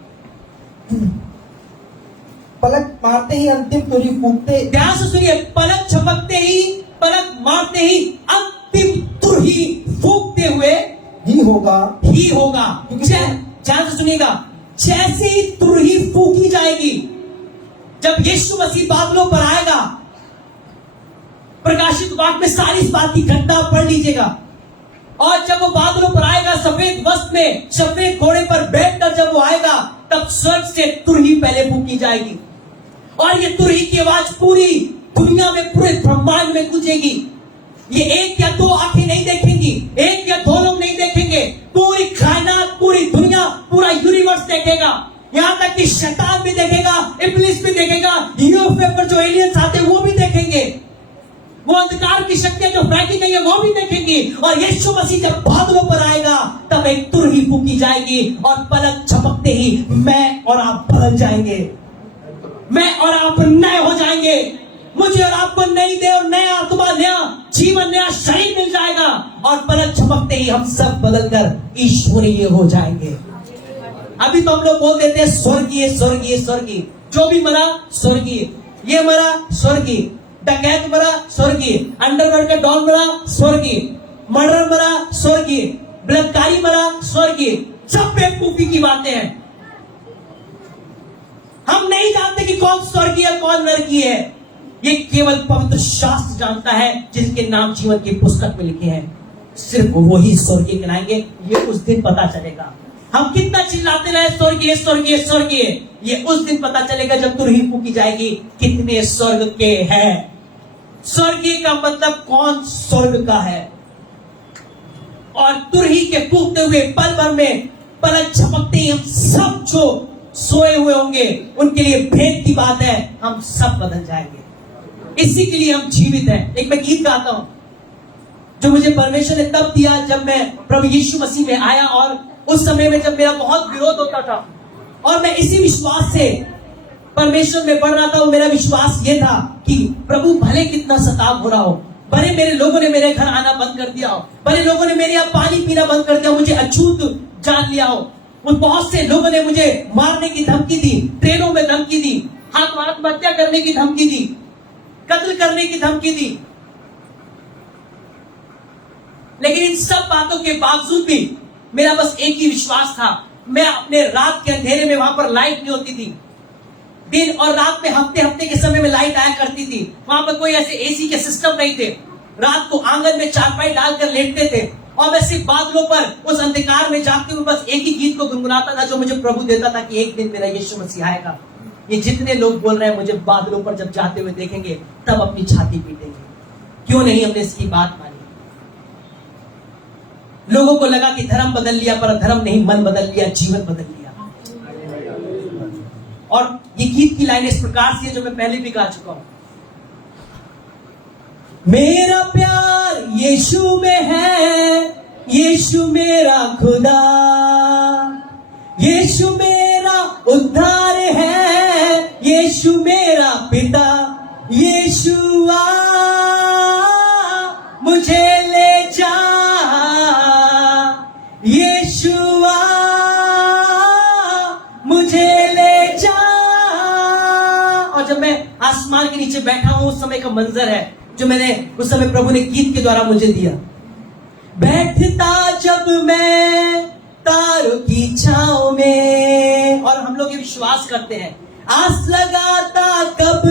पलक मारते ही अंतिम तुरही फूंकते। ध्यान से सुनिए, पलक झपकते ही, पलक मारते ही, अंतिम तुरही फूंकते हुए ही होगा। ध्यान से सुनिएगा, जैसे ही तुरही फूंकी जाएगी, जब यीशु मसीह बादलों पर आएगा, प्रकाशित वाक्य में सारी इस बात की घटना पढ़ लीजिएगा, और जब वो बादलों पर आएगा सफेद वस्त्र में, सफेद घोड़े पर बैठकर जब वो आएगा, तब स्वर्ग से तुरही पहले फूंकी जाएगी, और ये तुरही की आवाज पूरी दुनिया में, पूरे ब्रह्मांड में गूंजेगी। ये 1 या 2 आंखें नहीं देखेंगी, 1 या 2 लोग नहीं देखेंगे, पूरी कायनात, पूरी दुनिया, पूरा यूनिवर्स देखेगा। यहां तक कि शैतान भी देखेगा, इब्लिस भी देखेगा, यूएफओ पर जो एलियंस आते हैं वो भी देखेंगे, वो अंधकार की शक्तियां जो फैली गई है वो भी देखेंगी। और यीशु मसीह जब बादलों पर आएगा तब एक तुरही फूंकी जाएगी, और पलक झपकते ही मैं और आप बदल जाएंगे, मैं और आप नए हो जाएंगे। मुझे और आपको नई देह और नया आत्मा, नया जीवन, नया शरीर मिल जाएगा और पलक झपकते ही हम सब बदलकर ईश्वरीय हो जाएंगे। अभी तो हम लोग बोल देते हैं स्वर्गीय स्वर्गीय स्वर्गीय, जो भी मरा स्वर्गीय, ये मरा स्वर्गीय, डकैत मरा स्वर्गीय, अंडरवर्ल्ड का डॉन मरा स्वर्गीय, मर्डर मरा स्वर्गीय, बलात्कारी मरा स्वर्गीय। सब बेवकूफी की बातें हैं। हम नहीं जानते कि कौन स्वर्गीय कौन नरकीय है। ये केवल पवित्र शास्त्र जानता है, जिसके नाम जीवन की पुस्तक में लिखे हैं। सिर्फ वही स्वर्गीय कहलाएंगे। ये उस दिन पता चलेगा। हम कितना चिल्लाते रहे स्वर्गीय स्वर्गीय स्वर्गीय, ये उस दिन पता चलेगा जब तुरही फूकी जाएगी कितने स्वर्ग के हैं। स्वर्गीय का मतलब कौन स्वर्ग का है। और तुरही के फूकते हुए पल भर में, पलक झपकते ही हम सब जो सोए हुए होंगे उनके लिए भेद की बात है, हम सब बदल जाएंगे। इसी के लिए हम जीवित हैं। एक मैं गीत गाता हूं जो मुझे परमेश्वर ने तब दिया जब मैं प्रभु यीशु मसीह में आया, और उस समय में जब मेरा बहुत विरोध होता था और मैं इसी विश्वास से परमेश्वर में बढ़ रहा था। वो मेरा विश्वास ये था कि प्रभु भले कितना सताव हो रहा हो, भले मेरे लोगों ने मेरे घर आना बंद कर दिया हो, भले लोगों ने मेरे यहाँ पानी पीना बंद कर दिया, मुझे अछूत जान लिया हो, उन बहुत से लोगों ने मुझे मारने की धमकी दी, ट्रेनों में धमकी दी, आत्महत्या करने की धमकी दी, कत्ल करने की धमकी दी। लेकिन इन सब बातों के बावजूद भी मेरा बस एक ही विश्वास था। मैं अपने रात के अंधेरे में, वहां पर लाइट नहीं होती थी, दिन और रात में हफ्ते हफ्ते के समय में लाइट आया करती थी। वहां पर कोई ऐसे एसी के सिस्टम नहीं थे। रात को आंगन में चारपाई डालकर लेटते थे और मैं सिर्फ बादलों पर उस अंधकार में जागते हुए बस एक ही गीत को गुनगुनाता था जो मुझे प्रभु देता था कि एक दिन मेरा यीशु मसीह आएगा। ये जितने लोग बोल रहे हैं मुझे बादलों पर जब जाते हुए देखेंगे तब अपनी छाती पीटेंगे, क्यों नहीं हमने इसकी बात मानी। लोगों को लगा कि धर्म बदल लिया, पर धर्म नहीं, मन बदल लिया, जीवन बदल लिया। और ये गीत की लाइन इस प्रकार से है जो मैं पहले भी गा चुका हूं। मेरा प्यार यीशु में है, यीशु मेरा खुदा, यीशु मेरा उद्धार है, यीशु मेरा पिता, यीशु आ मुझे ले जा, यीशु आ मुझे ले जा। और जब मैं आसमान के नीचे बैठा हूं, उस समय का मंजर है जो मैंने उस समय प्रभु ने गीत के द्वारा मुझे दिया। बैठता जब मैं तारों की छांव में, और हम लोग ये विश्वास करते हैं, आस लगाता कब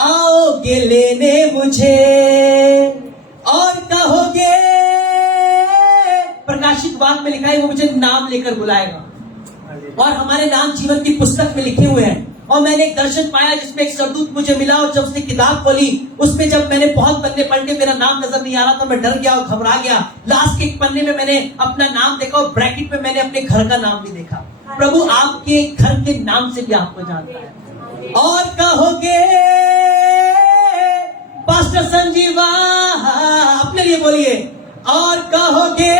आओगे लेने मुझे और कहोगे, प्रकाशित वाक्य में लिखा है वो मुझे नाम लेकर बुलाएगा और हमारे नाम जीवन की पुस्तक में लिखे हुए हैं। और मैंने एक दर्शन पाया जिसमें एक सरदूत मुझे मिला, और जब उसने किताब खोली उसमें जब मैंने बहुत पन्ने पलटे, मेरा नाम नजर नहीं आ रहा था, मैं डर गया और घबरा गया। लास्ट के एक पन्ने में मैंने अपना नाम देखा और ब्रैकेट में मैंने अपने घर का नाम भी देखा। प्रभु आपके घर के नाम से भी आपको जानता है। और कहोगे पास्टर संजीवा, अपने लिए बोलिए, और कहोगे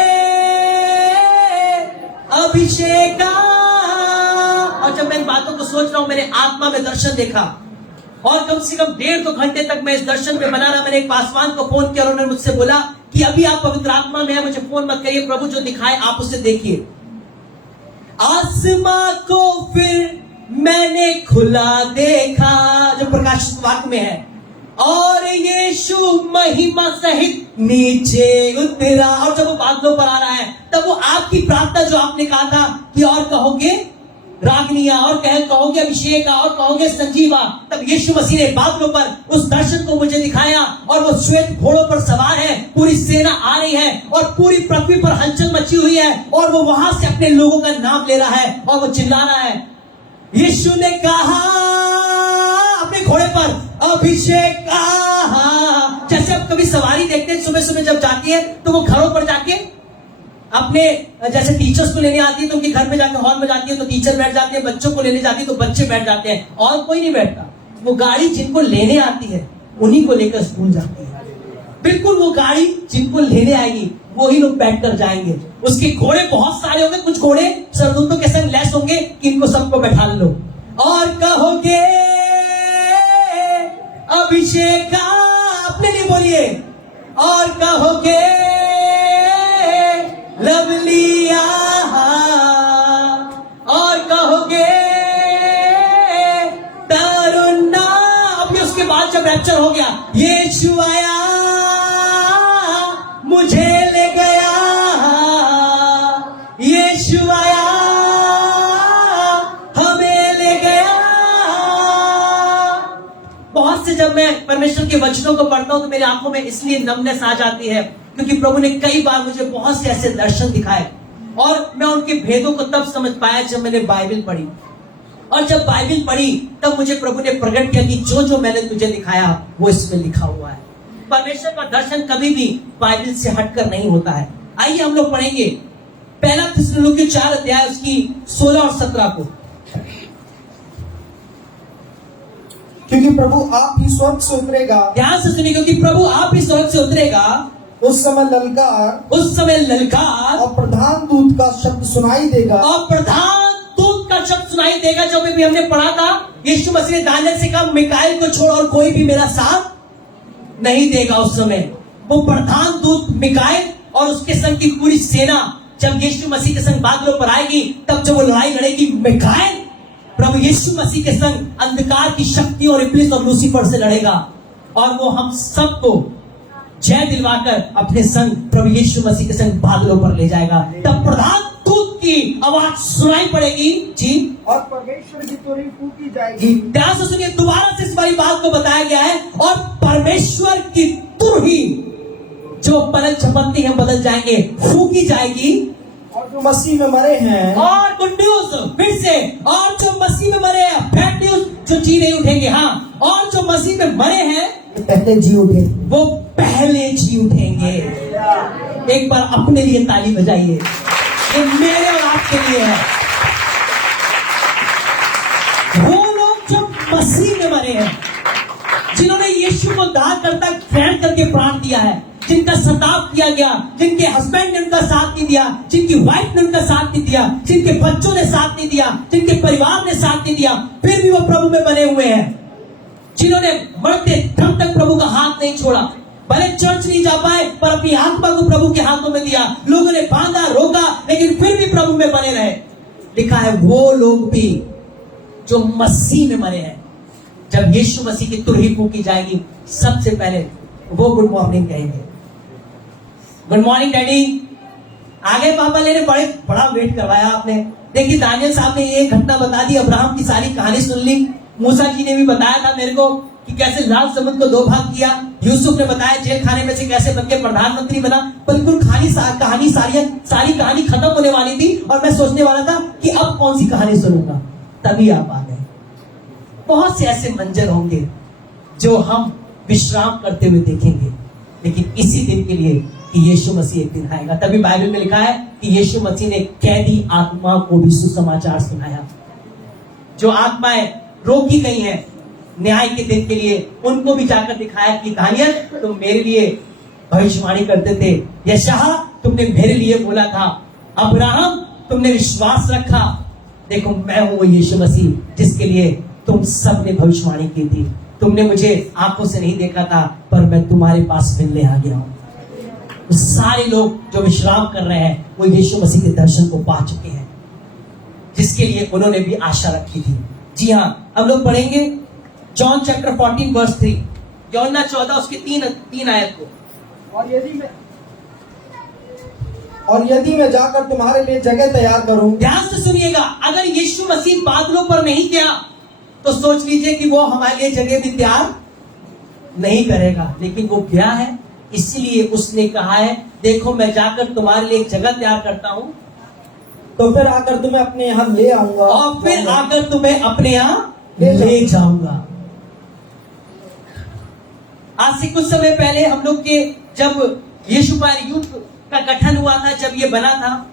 अभिषेका। और जब मैं इन बातों को सोच रहा हूं, मैंने आत्मा में दर्शन देखा और कम से कम 1.5-2 घंटे तक मैं इस दर्शन में बना रहा। मैंने एक पासवान को फोन किया और उन्होंने मुझसे बोला कि अभी आप पवित्र आत्मा में हैं, मुझे फोन मत करिए, प्रभु जो दिखाए आप उसे देखिए। आसमां को फिर मैंने खुला देखा, जो प्रकाशित वाक्य में है, और यीशु महिमा सहित नीचे उतरा। और जब वो बादलों पर आ रहा है तब वो आपकी प्रार्थना जो आपने कहा था कि और कहोगे रागनिया, और कहोगे अभिषेका, और कहोगे संजीवा, तब यीशु मसीह ने बादलों पर उस दर्शन को मुझे दिखाया और वो श्वेत घोड़ों पर सवार है, पूरी सेना आ रही है और पूरी पृथ्वी पर हलचल मची हुई है, और वो वहां से अपने लोगों का नाम ले रहा है और वो चिल्ला रहा है। यीशु ने कहा अपने घोड़े पर अभिषेक, जैसे आप कभी सवारी देखते हैं सुबह सुबह जब जाती है तो वो घरों पर जाके अपने, जैसे टीचर्स को लेने आती है तो उनके घर में जाकर हॉल में जाती है तो टीचर बैठ जाते हैं, बच्चों को लेने जाती है तो बच्चे बैठ जाते हैं, और कोई नहीं बैठता। वो गाड़ी जिनको लेने आती है उन्हीं को लेकर स्कूल जाती है। बिल्कुल वो गाड़ी जिनको लेने आएगी वही लोग बैठ कर जाएंगे। उसके घोड़े बहुत सारे होंगे, कुछ घोड़े सरदूतों के संग लैस होंगे कि इनको सबको बैठा लो। और कहोगे अभिषेक का अपने लिए बोलिए और कहोगे लवलिया और कहोगे तरुणा। अभी उसके बाद जब रैप्चर हो गया, यीशु आया मुझे ले गया, यीशु आया हमें ले गया। बहुत से जब मैं परमेश्वर के वचनों को पढ़ता हूं तो मेरी आंखों में इसलिए नमनेस आ जाती है क्योंकि प्रभु ने कई बार मुझे बहुत से ऐसे दर्शन दिखाए और मैं उनके भेदों को तब समझ पाया जब मैंने बाइबल पढ़ी। और जब बाइबल पढ़ी तब मुझे प्रभु ने प्रकट किया कि जो जो मैंने तुझे दिखाया वो इसमें लिखा हुआ है। परमेश्वर का दर्शन कभी भी बाइबल से हटकर नहीं होता है। आइए हम लोग पढ़ेंगे पहला थिस्सलुनीके 4 अध्याय उसकी 16 और 17 को। क्योंकि प्रभु आप ही स्वर्ग से उतरेगा, ध्यान से सुनिए, क्योंकि प्रभु आप ही स्वर्ग से उतरेगा, उस समय ललकार और प्रधान दूत का शब्द सुनाई देगा। और प्रधान दूत का शब्द सुनाई देगा। जो भी हमने पढ़ा था, यीशु मसीह ने दानियल से कहा मिकाएल को छोड़ और कोई भी मेरा साथ नहीं देगा। उस समय वो प्रधान दूत मिकाएल और उसके संग की पूरी सेना जब यीशु मसीह के संग बादलों पर आएगी, तब जब वो लड़ाई लड़ेगी, मिकाएल प्रभु यीशु मसीह के संग अंधकार की शक्ति और इब्लिस और लूसीफर से लड़ेगा और वो हम सबको जय दिलवाकर अपने संग प्रभु यीशु मसीह के संग बादलों पर ले जाएगा। तब प्रधान दूत की आवाज सुनाई पड़ेगी जी, और परमेश्वर की तुरही फूकी जाएगी। ध्यान से सुनिए, दोबारा से इस वाली बात को बताया गया है। और परमेश्वर की तुरही जो पलक झपकती है बदल जाएंगे, फूकी जाएगी। और जो मसीह में मरे हैं, और गुड न्यूज फिर से, और जो मसीह में मरे हैं, बैड न्यूज, जो जी नहीं उठेंगे। हाँ, और जो मसीह में मरे हैं पहले जी उठे, वो पहले जी उठेंगे। एक बार अपने लिए ताली बजाइए, ये मेरे और आपके लिए है। वो लोग जो मसीह में मरे हैं, जिन्होंने यीशु को दाह करता ग्रहण करके प्राण दिया है, जिनका सताव किया गया, जिनके हस्बैंड ने उनका साथ नहीं दिया, जिनकी वाइफ ने उनका साथ नहीं दिया, जिनके बच्चों ने साथ नहीं दिया, जिनके परिवार ने साथ नहीं दिया, फिर भी वो प्रभु में बने हुए हैं, जिन्होंने मरते दम तक प्रभु का हाथ नहीं छोड़ा, भले चर्च नहीं जा पाए पर अपनी आत्मा को प्रभु के हाथों में दिया, लोगों ने बांधा रोका लेकिन फिर भी प्रभु में बने रहे। लिखा है वो लोग भी जो मसीह में मरे हैं, जब यीशु मसीह की तुरही फूकी जाएगी, सबसे पहले वो गुड मॉर्निंग कहेंगे। Good morning daddy. आगे पापा लेने बड़ा वेट करवाया आपने। देखिए दानियल साहब ने ये घटना बता दी, अब्राहम की सारी कहानी सुन ली, मूसा जी ने भी बताया था मेरे को कि कैसे लाल समुद्र को 2 भाग किया, यूसुफ ने बताया जेल खाने में से कैसे बनकर प्रधानमंत्री बना। बिल्कुल सारी कहानी खत्म होने वाली थी और मैं सोचने वाला था कि अब कौन सी कहानी सुनूंगा, तभी आप आ गए। बहुत से ऐसे मंजर होंगे जो हम विश्राम करते हुए देखेंगे, लेकिन इसी दिन के लिए कि यीशु मसीह एक दिन आएगा। तभी बाइबल में लिखा है कि यीशु मसीह ने कैदी आत्मा को भी सुसमाचार सुनाया। जो आत्माएं रोकी गई हैं न्याय के दिन के लिए, उनको भी जाकर दिखाया कि दानियल तुम मेरे लिए भविष्यवाणी करते थे, यशायाह तुमने मेरे लिए बोला था, अब्राहम तुमने विश्वास रखा, देखो मैं हूं वो यीशु मसीह जिसके लिए तुम सब ने भविष्यवाणी की थी। तुमने मुझे आंखों से नहीं देखा था पर मैं तुम्हारे पास मिलने आ गया हूं। सारे लोग जो विश्राम कर रहे हैं वो यीशु मसीह के दर्शन को पा चुके हैं, जिसके लिए उन्होंने भी आशा रखी थी। जी हाँ, हम लोग पढ़ेंगे जॉन चैप्टर 14 वर्स 3, यूहन्ना 14 उसके 3 आयत को। और यदि मैं जाकर तुम्हारे लिए जगह तैयार करूं, ध्यान से सुनिएगा, अगर यीशु मसीह बादलों पर नहीं गया तो सोच लीजिए कि वो हमारे लिए जगह भी तैयार नहीं करेगा, लेकिन वो गया है। इसीलिए उसने कहा है देखो मैं जाकर तुम्हारे लिए एक जगह तैयार करता हूं, तो फिर आकर तुम्हें अपने यहाँ ले आऊंगा, और फिर आकर तुम्हें अपने यहाँ ले जाऊंगा। आज से कुछ समय पहले हम लोग के जब यीशु पर यूथ का गठन हुआ था, जब ये बना था,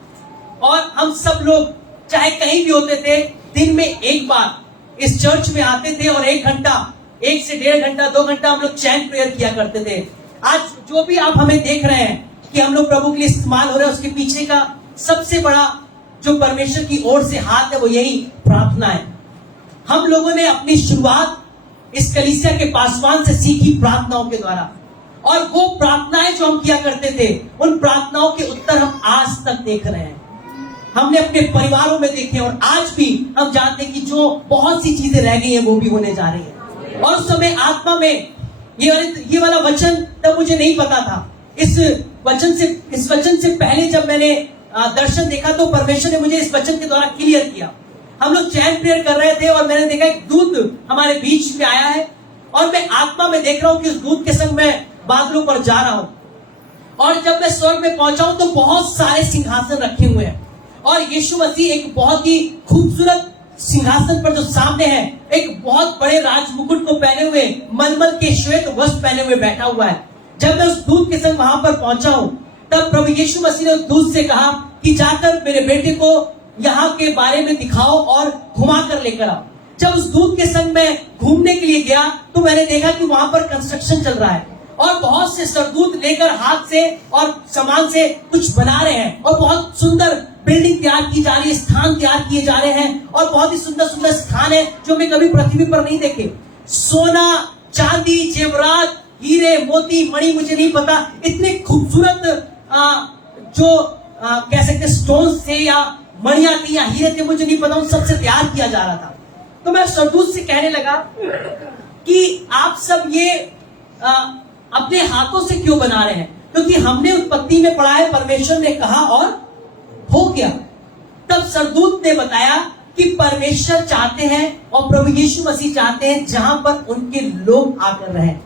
और हम सब लोग चाहे कहीं भी होते थे, दिन में एक बार इस चर्च में आते थे और 1 घंटा, 1 से 1.5 घंटा 2 घंटा हम लोग चैन प्रेयर किया करते थे। आज जो भी आप हमें देख रहे हैं कि हम लोग प्रभु के लिए इस्तेमाल हो रहे हैं, उसके पीछे का सबसे बड़ा जो परमेश्वर की ओर से हाथ है वो यही प्रार्थना है। हम लोगों ने अपनी शुरुआत इस कलीसिया के पासवान से सीखी प्रार्थनाओं के द्वारा। और वो प्रार्थनाएं जो हम किया करते थे, उन प्रार्थनाओं के उत्तर हम आज तक देख रहे हैं। हमने अपने परिवारों में देखे और आज भी हम जानते हैं कि जो बहुत सी चीजें रह गई हैं वो भी होने जा रही है। और उस समय आत्मा में ये वाला वचन तब मुझे नहीं पता था। इस वचन से पहले जब मैंने दर्शन देखा तो परमेश्वर ने मुझे इस वचन के द्वारा क्लियर किया। हम लोग चैन प्रेयर कर रहे थे और मैंने देखा एक दूत हमारे बीच में आया है और मैं आत्मा में देख रहा हूं कि उस दूत के संग मैं बादलों पर जा रहा हूं। और जब मैं स्वर्ग में पहुंचा हूं तो बहुत सारे सिंहासन रखे हुए हैं और यीशु मसीह एक बहुत ही खूबसूरत सिंहासन पर जो सामने है, एक बहुत बड़े राज मुकुट को पहने हुए, मलमल के श्वेत वस्त्र पहने हुए बैठा हुआ है। जब मैं उस दूत के संग वहां पर पहुंचा हूं तब प्रभु यीशु मसीह ने उस दूत से कहा कि जाकर मेरे बेटे को यहाँ के बारे में दिखाओ और घुमा कर लेकर आओ। जब उस दूत के संग मैं घूमने के लिए गया तो मैंने देखा कि वहां पर कंस्ट्रक्शन चल रहा है और बहुत से सरदूत लेकर हाथ से और सामान से कुछ बना रहे हैं और बहुत सुंदर बिल्डिंग तैयार की जा रही है, स्थान तैयार किए जा रहे हैं और बहुत ही सुंदर सुंदर स्थान है जो मैं कभी पृथ्वी पर नहीं देखे। सोना, चांदी, जेवरात, हीरे, मोती, मणि, मुझे नहीं पता, इतने खूबसूरत कह सकते स्टोन से या मणियां थी या हीरे थे, मुझे नहीं पता, उन सबसे तैयार किया जा रहा था। तो मैं सरदूत से कहने लगा कि आप सब ये अपने हाथों से क्यों बना रहे हैं? क्योंकि हमने उत्पत्ति में पढ़ा है, परमेश्वर ने कहा और हो गया। तब सरदूत ने बताया कि परमेश्वर चाहते हैं और प्रभु यीशु मसीह चाहते हैं जहां पर उनके लोग आकर रहें,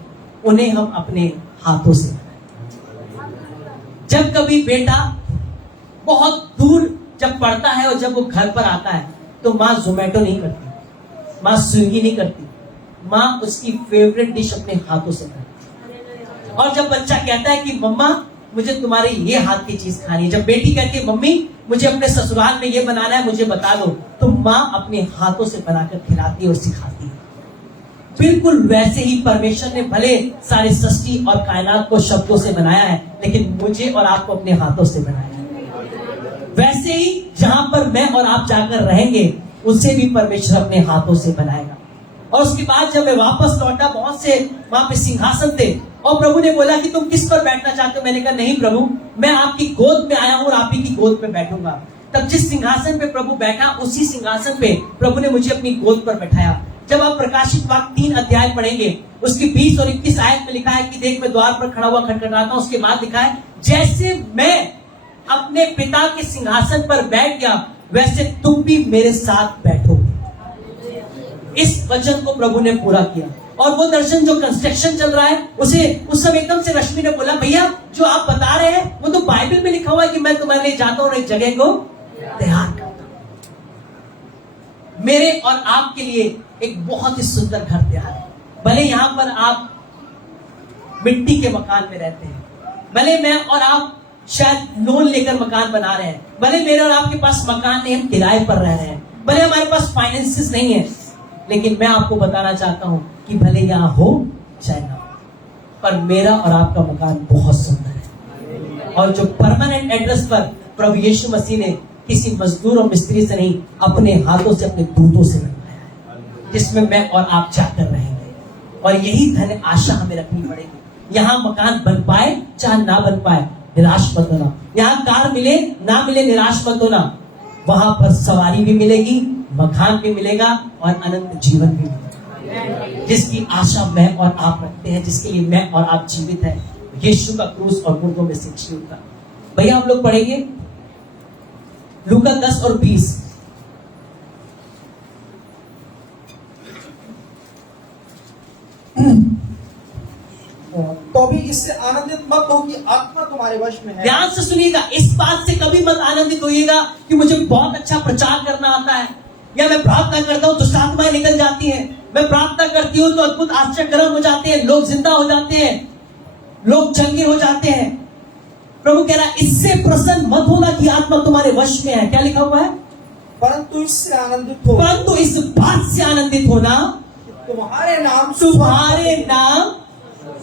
उन्हें हम अपने हाथों से बनाएं। जब कभी बेटा बहुत दूर जब पढ़ता है और जब वो घर पर आता है तो माँ जोमेटो नहीं करती, माँ स्विगी नहीं करती, माँ उसकी फेवरेट डिश अपने हाथों से करती। और जब बच्चा कहता है कि मम्मा मुझे तुम्हारे ये हाथ की चीज खानी है, जब बेटी कहती है मम्मी मुझे अपने ससुराल में ये बनाना है, मुझे बता दो, तो माँ अपने हाथों से बनाकर खिलाती है और सिखाती है। बिल्कुल वैसे ही परमेश्वर ने भले सारी सृष्टि और कायनात को शब्दों से बनाया है, लेकिन मुझे और आपको अपने हाथों से बनाया है। वैसे ही जहां पर मैं और आप जाकर रहेंगे, उसे भी परमेश्वर अपने हाथों से बनाएगा। और उसके बाद जब मैं वापस लौटा, बहुत से वहां पे सिंहासन थे और प्रभु ने बोला कि तुम किस पर बैठना चाहते हो? मैंने कहा नहीं प्रभु, मैं आपकी गोद में आया हूं और आप ही की गोद में बैठूंगा। तब जिस सिंहासन पे प्रभु बैठा, उसी सिंहासन पे प्रभु ने मुझे अपनी गोद पर बैठाया। जब आप प्रकाशित वाक्य 3 अध्याय पढ़ेंगे, उसकी 20 और 21 आयत में लिखा है कि देख मैं द्वार पर खड़ा हुआ खटखटाता हूं। उसके बाद लिखा है जैसे मैं अपने पिता के सिंहासन पर बैठ गया, वैसे तुम भी मेरे साथ बैठोगे। इस वचन को प्रभु ने पूरा किया। और वो दर्शन जो कंस्ट्रक्शन चल रहा है, उसे उस समय एकदम से रश्मि ने बोला भैया जो आप बता रहे हैं वो तो बाइबल में लिखा हुआ है कि मैं तुम्हारे लिए जाता हूं और एक जगह को तैयार करता हूं। मेरे और आपके लिए एक बहुत ही सुंदर घर तैयार है। भले यहां पर आप मिट्टी के मकान में रहते हैं, भले मैं और आप शायद लोन लेकर मकान बना रहे हैं, भले मेरे और आपके पास मकान नहीं, हम किराए पर रह रहे हैं, भले हमारे पास फाइनेंसेस नहीं है, लेकिन मैं आपको बताना चाहता हूं कि भले यहां हो चाहे ना हो, पर मेरा और आपका मकान बहुत सुंदर है। और जो परमानेंट एड्रेस पर प्रभु यीशु मसीह ने किसी मजदूर और मिस्त्री से नहीं, अपने हाथों से, अपने दूतों से बनवाया है, जिसमें मैं और आप जाकर रहेंगे। और यही धन्य आशा हमें रखनी पड़ेगी। यहाँ मकान बन पाए चाहे ना बन पाए, निराश मत होना। यहाँ कार मिले ना मिले, निराश मत होना। वहां पर सवारी भी मिलेगी, मकान भी मिलेगा और अनंत जीवन भी मिलेगा, जिसकी आशा मैं और आप रखते हैं, जिसके लिए मैं और आप जीवित हैं, यीशु का क्रूस और मुर्दों में से जी उठा। भैया हम लोग पढ़ेंगे लूका 10 और 20। तो भी इससे आनंदित मत हो कि आत्मा तुम्हारे वश में है। ध्यान से सुनिएगा, इस बात से कभी मत आनंदित होइएगा कि मुझे बहुत अच्छा प्रचार करना आता है, या मैं प्रार्थना करता हूं दुष्ट आत्माएं निकल जाती हैं, मैं प्रार्थना करती हूं तो अद्भुत आश्चर्यकर्म हो जाते हैं, लोग जिंदा हो जाते हैं, लोग चंगे हो जाते हैं। प्रभु कह रहा है इससे प्रसन्न मत होना कि आत्मा तुम्हारे वश में है। क्या लिखा हुआ है? परंतु इससे आनंदित हो, परंतु इस बात से आनंदित होना तुम्हारे नाम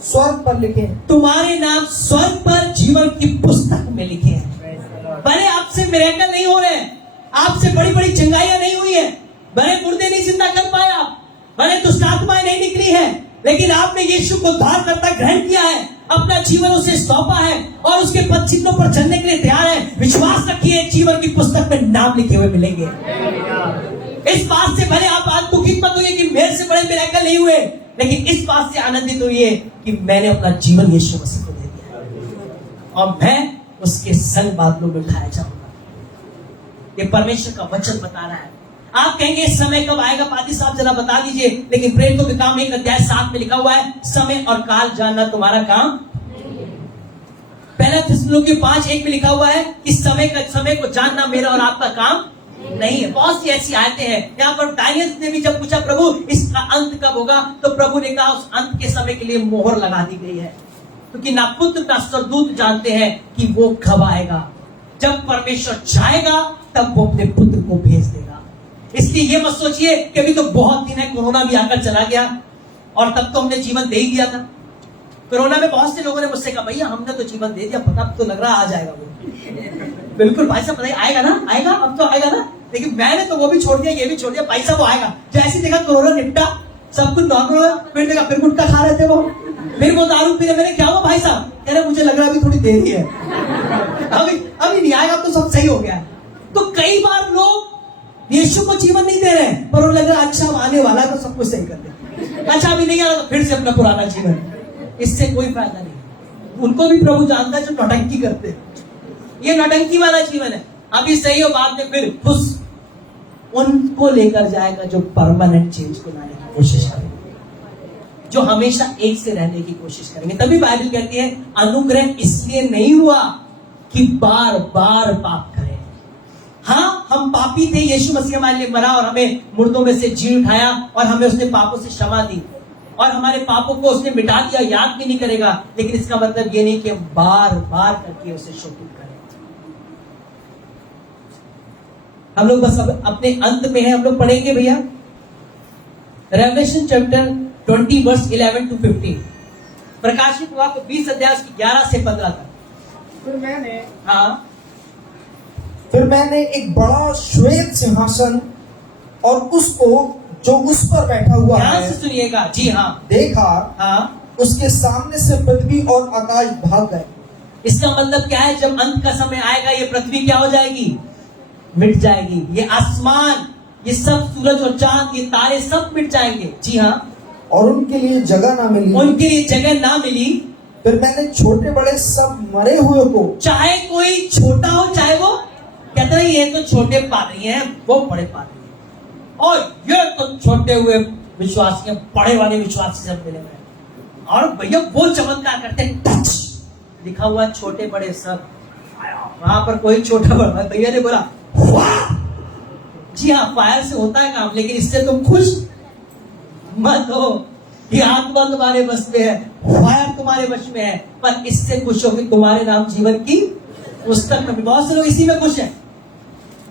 स्वर्ग पर लिखे, तुम्हारे नाम स्वर्ग पर जीवन की पुस्तक में लिखे हैं। भले आपसे मिरेकल नहीं हो रहे हैं, आपसे बड़ी बड़ी चंगाइयां नहीं हुई है, भले मुर्दे नहीं जिंदा कर पाए आप, भले दुष्ट आत्माएं नहीं निकली है, लेकिन आपने यीशु को उद्धार करता ग्रहण किया है, अपना जीवन उसे सौंपा है और उसके पद चिन्हों पर चलने के लिए तैयार है। विश्वास रखिए, जीवन की पुस्तक में नाम लिखे हुए मिलेंगे। इस बात से भले आप आज दुखित मत होइए कि मेरे से बड़े मिरेकल नहीं हुए, लेकिन इस बात से आनंदित होइए कि मैंने अपना जीवन यीशु मसीह को दे दिया और मैं उसके संग बादलों में उठाया जाऊंगा। ये परमेश्वर का वचन बता रहा है। आप कहेंगे इस समय कब आएगा पादी साहब, जरा बता दीजिए। लेकिन प्रेरितों के काम 1:7 में लिखा हुआ है, समय और काल जानना तुम्हारा काम। पहला थिस्सलुनीके 5:1 में लिखा हुआ है कि समय को जानना मेरा और आपका काम नहीं है। बहुत सी ऐसी आयतें हैं। यहाँ पर डायनियल ने भी जब पूछा प्रभु इसका अंत कब होगा, तो प्रभु ने कहा उस अंत के समय के लिए मोहर लगा दी गई है, क्योंकि ना पुत्र ना स्वर्गदूत जानते हैं कि वो कब आएगा। जब परमेश्वर चाहेगा तब वो अपने पुत्र को भेज देगा। इसलिए ये मत सोचिए कि अभी तो बहुत दिन है, कोरोना भी आकर चला गया और तब तो हमने जीवन दे ही दिया था। कोरोना में बहुत से लोगों ने मुझसे कहा भैया हमने तो जीवन दे दिया, पता तो लग रहा आ जाएगा वो। बिल्कुल भाई साहब, बताइए आएगा ना, आएगा अब तो आएगा ना। लेकिन मैंने तो वो भी छोड़ दिया, ये भी छोड़ दिया, भाई साहब वो आएगा। जैसे देखा कोरोना निपटा, सब कुछ नॉर्मल हुआ, फिर देखा फिर गुटखा खा रहे थे वो, फिर वो दारू पी रहे। मैंने क्या हुआ भाई साहब, कह रहे मुझे लग रहा अभी थोड़ी देरी है, अभी नहीं आएगा, तो सब सही हो गया। तो कई बार लोग यीशु को जीवन नहीं दे रहे, पर उन्हें लग रहा अच्छा आने वाला है तो सब कुछ सही कर दे। अच्छा अभी नहीं आ रहा तो फिर से अपना पुराना जीवन, इससे कोई फायदा नहीं। उनको भी प्रभु जानता है जो नौटंकी करते हैं, ये नौटंकी वाला जीवन है। अभी सही हो, बाद में फिर खुश। उनको लेकर जाएगा जो परमानेंट चेंज को लाने की कोशिश करेंगे, जो हमेशा एक से रहने की कोशिश करेंगे। तभी बाइबल कहती है अनुग्रह इसलिए नहीं हुआ कि बार बार पाप करें। हाँ, हम पापी थे, यीशु मसीह हमारे लिए मरा और हमें मुर्दों में से जी उठाया और हमें उसने पापों से क्षमा दी और हमारे पापों को उसने मिटा दिया, याद भी नहीं करेगा। लेकिन इसका मतलब ये नहीं कि हम बार बार करके उसे शोकित करें। हम लोग बस अब अपने अंत में है, हम लोग पढ़ेंगे भैया रेवलेशन चैप्टर 20 वर्स 11 to 15, प्रकाशित हुआ को 20 अध्याय 11 से 15 तक। फिर मैंने एक बड़ा श्वेत सिंहासन और उसको जो उस पर बैठा हुआ है, ध्यान से सुनिएगा जी हाँ, देखा। हाँ, उसके सामने से पृथ्वी और आकाश भाग गए। इसका मतलब क्या है, जब अंत का समय आएगा ये पृथ्वी क्या हो जाएगी, मिट जाएगी। ये आसमान, ये सब सूरज और चांद, ये तारे सब मिट जाएंगे। जी हाँ, और उनके लिए जगह ना मिली, उनके लिए जगह ना मिली। फिर मैंने छोटे बड़े सब मरे हुए को, चाहे कोई छोटा हो चाहे वो, कहते हैं ये तो छोटे पादरी हैं, वो बड़े पादरी हैं, और ये तो छोटे हुए विश्वासी हैं, बड़े वाले विश्वासी सब मिले हुए। और भैया वो चमत्कार करते हैं, टच लिखा हुआ छोटे बड़े सब। वहां पर कोई छोटा बड़ा, भैया ने बोला वाह। जी हाँ, फायर से होता है काम, लेकिन इससे तुम खुश मत हो। ये आत्मा तुम्हारे वश में है, फायर तुम्हारे वश में है, पर इससे खुश हो कि तुम्हारे नाम जीवन की पुस्तक में। बहुत से लोग इसी में खुश हैं,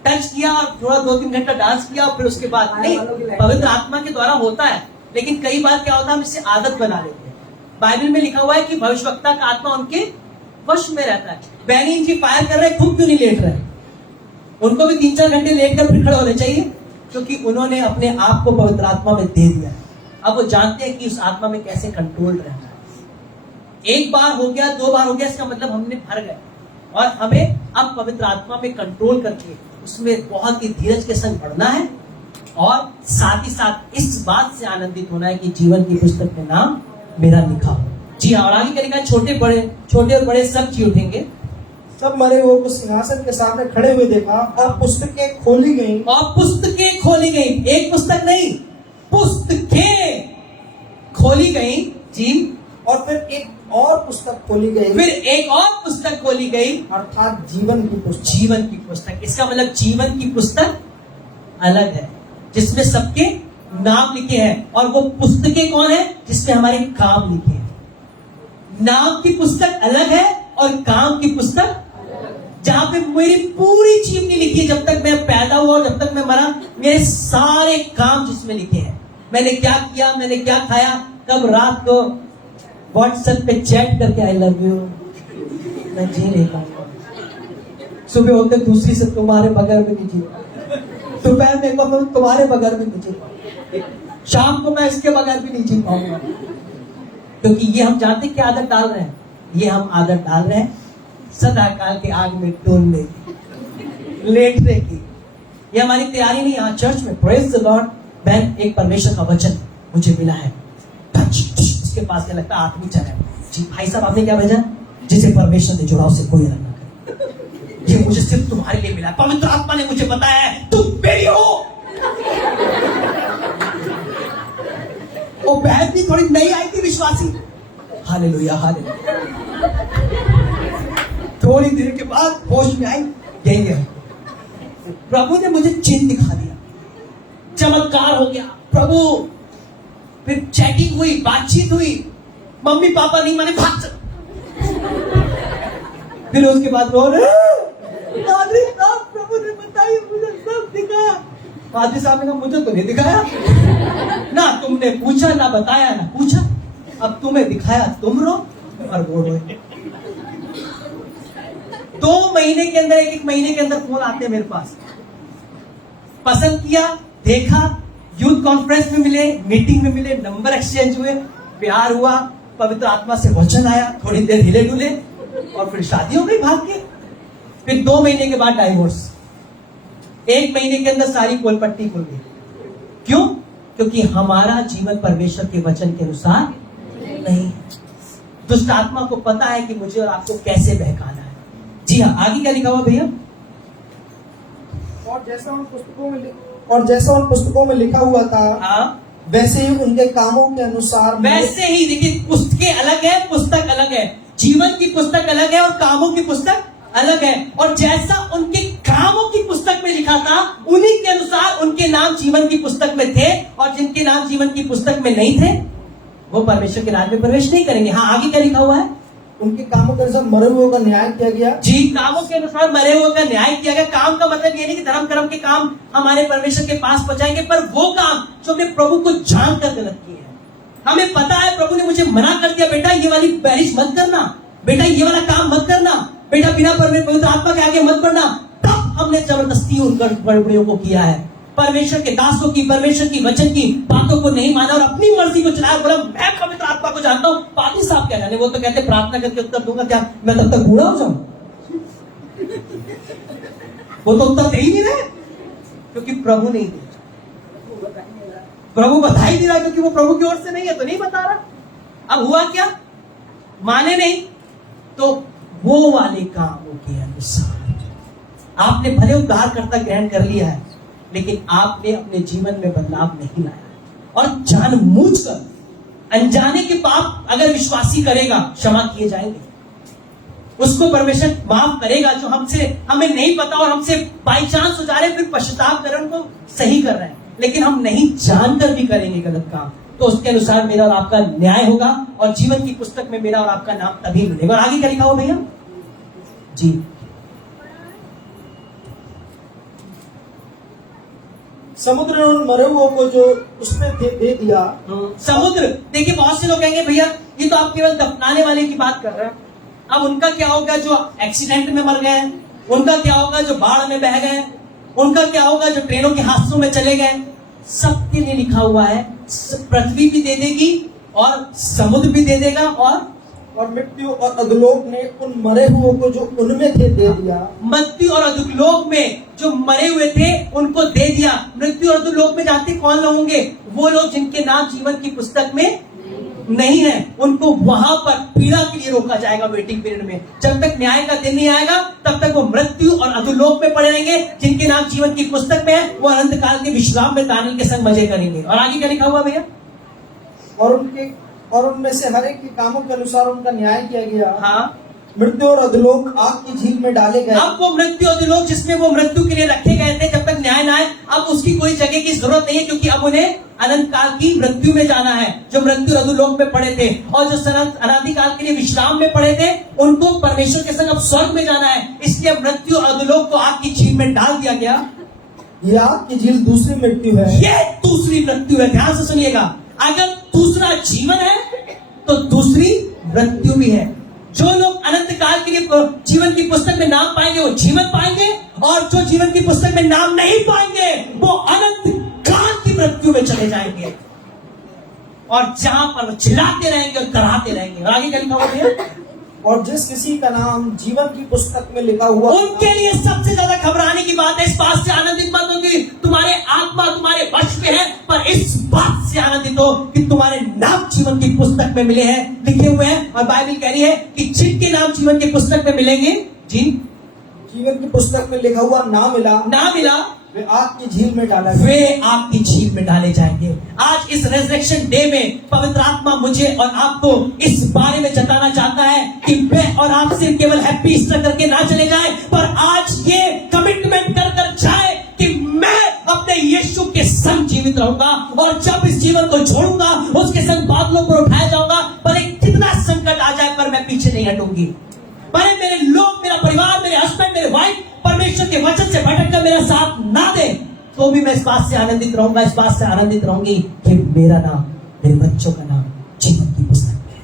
टच किया और थोड़ा 2-3 घंटा डांस किया और फिर उसके बाद नहीं। पवित्र आत्मा के द्वारा होता है, लेकिन कई बार क्या होता है हम इससे आदत बना लेते हैं। बाइबल में लिखा हुआ है कि भविष्यवक्ता का आत्मा उनके वश में रहता है। बैनी जी फायर कर रहे, खुद क्यों नहीं लेट रहे? उनको भी 3-4 घंटे लेट कर फिर खड़े होने चाहिए, क्योंकि उन्होंने अपने आप को पवित्र आत्मा में दे दिया। अब वो जानते हैं कि उस आत्मा में कैसे कंट्रोल रहना है। एक बार हो गया, 2 बार हो गया, इसका मतलब हमने भर गए और हमें अब पवित्र आत्मा में कंट्रोल करके उसमें बहुत ही धीरज के संग बढ़ना है और साथ ही साथ इस बात से आनंदित होना है कि जीवन की पुस्तक में नाम मेरा लिखा हो। जी हाँ, और आगे क्या लिखा है, छोटे और बड़े सब जी उठेंगे, सब मरे हुए को सिंहासन के सामने खड़े हुए देखा और पुस्तकें खोली गई। और पुस्तकें खोली गई, एक पुस्तक नहीं, पुस्तकें खोली गई जी। और फिर एक और पुस्तक खोली गई, फिर एक और पुस्तक खोली गई, अर्थात जीवन की पुस्तक। जीवन की पुस्तक, इसका मतलब जीवन की पुस्तक अलग है जिसमें सबके नाम लिखे हैं। और वो पुस्तकें कौन है? जिसमें हमारे काम लिखे हैं। नाम की पुस्तक अलग है और काम की पुस्तक, जहां पे मेरी पूरी जीवनी लिखी है, जब तक मैं पैदा हुआ और जब तक मैं मरा, मेरे सारे काम जिसमें लिखे हैं। मैंने क्या किया, मैंने क्या खाया, कब रात को व्हाट्सएप पे चैट करके आई लव यू, मैं जी नहीं पाऊंगा। सुबह होते दूसरी से तुम्हारे बगैर में नहीं जी, दोपहर में तुम्हारे बगैर में नहीं जी। शाम को मैं इसके बगैर भी नहीं जी पाऊंगा, क्योंकि ये हम जानते क्या आदत डाल रहे हैं, ये हम आदत डाल रहे हैं सदा काल के आग में डूबने की, लेटने की। ये हमारी तैयारी नहीं। यहाँ चर्च में प्रेज द लॉर्ड, बहन एक परमेश्वर का वचन मुझे मिला है, इसके पास क्या लगता है आदमी चला है जी, भाई साहब आपने क्या भेजा, जिसे परमेश्वर ने जोड़ा उसे कोई अलग ना करे, ये मुझे सिर्फ तुम्हारे लिए मिला है, पवित्र आत्मा ने मुझे बताया है तुम मेरी हो। वो बहन भी थोड़ी नई आई थी विश्वासी, हालेलुया हालेलुया, थोड़ी देर के बाद होश में आई, यही है प्रभु ने मुझे चिन्ह दिखा दिया, चमत्कार हो गया प्रभु। फिर चैटिंग हुई, बातचीत हुई, मम्मी पापा नहीं माने, भाग चल। फिर उसके बाद बोल पादरी साहब प्रभु ने बताया, मुझे सब दिखाया। पादरी साहब ने कहा मुझे तो नहीं दिखाया ना, तुमने पूछा ना बताया ना पूछा, अब तुम्हें दिखाया तुम रो और वो रोए। 2 महीने के अंदर, एक महीने के अंदर फोन आते मेरे पास, पसंद किया, देखा, यूथ कॉन्फ्रेंस में मिले, मीटिंग में मिले, नंबर एक्सचेंज हुए, प्यार हुआ, पवित्र आत्मा से वचन आया, थोड़ी देर हिले डुले और फिर शादी हो गई भाग के। फिर 2 महीने के बाद डाइवोर्स, 1 महीने के अंदर सारी कोल पट्टी खुल गई। क्यों? क्योंकि हमारा जीवन परमेश्वर के वचन के अनुसार नहीं है। दुष्ट आत्मा को पता है कि मुझे और आपको कैसे बहकाना है। जी हाँ, आगे क्या लिखा हुआ भैया? और जैसा उन पुस्तकों में लिखा हुआ था, हाँ, वैसे ही उनके कामों के अनुसार, वैसे ही। देखिए, पुस्तकें अलग है, पुस्तक अलग है, जीवन की पुस्तक अलग है और कामों की पुस्तक अलग है। और जैसा उनके कामों की पुस्तक में लिखा था, उन्हीं के अनुसार उनके नाम जीवन की पुस्तक में थे, और जिनके नाम जीवन की पुस्तक में नहीं थे वो परमेश्वर के राज्य में प्रवेश नहीं करेंगे। हाँ, आगे क्या लिखा हुआ है? उनके कामों के अनुसार मरे हुए का न्याय किया गया। जी, कामों के अनुसार मरे हुए का न्याय किया गया। काम का मतलब ये नहीं कि धर्म कर्म के काम हमारे परमेश्वर के पास पहुंचाएंगे, पर वो काम जो हमने प्रभु को जानकर गलत किए हैं। हमें पता है प्रभु ने मुझे मना कर दिया, बेटा ये वाली बारिश मत करना, बेटा ये वाला काम मत करना, बेटा बिना पवित्र आत्मा के आगे मत बढ़ना, तब हमने जबरदस्ती उन गड़बड़ियों को किया है। परमेश्वर के दासों की, परमेश्वर की वचन की बातों को नहीं माना और अपनी मर्जी को चलाया, बोला मैं पवित्र आत्मा को जानता हूं। पादी साहब क्या जाने, वो तो कहते प्रार्थना करके उत्तर दूंगा, क्या मैं तब तक बूढ़ा हो जाऊं? वो तो उत्तर दे ही नहीं रहे, क्योंकि प्रभु नहीं दे, प्रभु बता ही नहीं रहा, क्योंकि वो प्रभु की ओर से नहीं है तो नहीं बता रहा। अब हुआ क्या, माने नहीं तो वो वाले कामों के अनुसार आपने भले उद्धारकर्ता ग्रहण कर लिया है, लेकिन आपने अपने जीवन में बदलाव नहीं लाया। और जानबूझकर अनजाने के पाप अगर विश्वासी करेगा, क्षमा किए जाएंगे, उसको परमेश्वर माफ करेगा। जो हमें नहीं पता और हमसे बाई चांस हो जा रहे, फिर पश्चाताप कर उनको सही कर रहे हैं, लेकिन हम नहीं जानकर भी करेंगे गलत काम, तो उसके अनुसार मेरा और आपका न्याय होगा और जीवन की पुस्तक में मेरा और आपका नाम तभी मिलेगा। और आगे क्या लिखा हो भैया? जी, समुद्र ने उन मरे हुओं को जो उसमें दे दिया। समुद्र, देखिए बहुत से लोग कहेंगे भैया ये तो आप केवल दफनाने वाले की बात कर रहे हैं, अब उनका क्या होगा जो एक्सीडेंट में मर गए, उनका क्या होगा जो बाढ़ में बह गए, उनका क्या होगा जो ट्रेनों के हादसों में चले गए? सबके लिए लिखा हुआ है, पृथ्वी भी दे देगी और समुद्र भी दे देगा, और मृत्यु और अधोलोक ने उन मरे हुओं को जो उनमें थे दे दिया। मृत्यु और अधोलोक में जो मरे हुए थे उनको दे दिया। मृत्यु और अधोलोक में जाते कौन लोग होंगे? वो लोग जिनके नाम जीवन की पुस्तक में नहीं है, उनको वहां पर पीड़ा के लिए रोका जाएगा वेटिंग पीरियड में। जब तक न्याय का दिन नहीं आएगा तब तक वो मृत्यु और अधोलोक में पड़े रहेंगे। जिनके नाम जीवन की पुस्तक में है वो अनंत काल के विश्राम में दानियल के संग मजे करेंगे। और आगे क्या लिखा हुआ भैया? और उनमें से हर एक के कामों के अनुसार उनका न्याय किया गया। हाँ, मृत्यु और अधोलोक आग की झील में डाले गए। अब वो मृत्यु अधोलोक जिसमें वो मृत्यु के लिए रखे गए थे, जब तक न्याय ना आए, अब उसकी कोई जगह की जरूरत नहीं है, क्योंकि अब उन्हें अनंत काल की मृत्यु में जाना है। जो मृत्यु अधोलोक में पड़े थे और जो अनादि काल के लिए विश्राम में पड़े थे, उनको परमेश्वर के संग अब स्वर्ग में जाना है। इसलिए मृत्यु अधोलोक को आग की झील में डाल दिया गया। यह आग की झील दूसरी मृत्यु है। ये दूसरी मृत्यु है। ध्यान से सुनिएगा, अगर दूसरा जीवन है तो दूसरी मृत्यु भी है। जो लोग अनंत काल के लिए जीवन की पुस्तक में नाम पाएंगे वो जीवन पाएंगे, और जो जीवन की पुस्तक में नाम नहीं पाएंगे वो अनंत काल की मृत्यु में चले जाएंगे। और जहां पर वो चिल्लाते रहेंगे और कराहते रहेंगे। और आगे क्या लिखा हुआ है? और जिस किसी का नाम जीवन की पुस्तक में लिखा हुआ उनके लिए सबसे ज्यादा घबराने की बात है। इस बात से आनंदित मत हो कि तुम्हारे आत्मा तुम्हारे वश में है, पर इस बात से आनंदित हो कि तुम्हारे नाम जीवन की पुस्तक में मिले हैं, लिखे हुए हैं। और बाइबल कह रही है कि जिनके नाम जीवन की पुस्तक में मिलेंगे, जिन जीवन की पुस्तक में लिखा हुआ ना मिला वे आग की झील में डाला गया। वे आग की झील में डाले जाएंगे। आज इस रेजरेक्शन डे में पवित्र आत्मा मुझे और आपको इस बारे में जताना चाहता है कि मैं और आप सिर्फ केवल हैप्पी ईस्टर करके ना चले जाए, पर आज ये कमिटमेंट कर जाए कि मैं अपने यीशु के संग जीवित रहूंगा, और जब इस जीवन को छोड़ूंगा उसके संग बादलों पर उठाया जाऊंगा। पर एक कितना संकट आ जाए पर मैं पीछे नहीं हटूंगी। पर मेरे लोग, मेरा परिवार, मेरे हस्बैंड, मेरे वाइफ परमेश्वर के वचन से भटक कर मेरा साथ ना दे, तो भी मैं इस बात से आनंदित रहूंगा, इस बात से आनंदित रहूंगी कि मेरा नाम, मेरे बच्चों का नाम जीवन की पुस्तक में।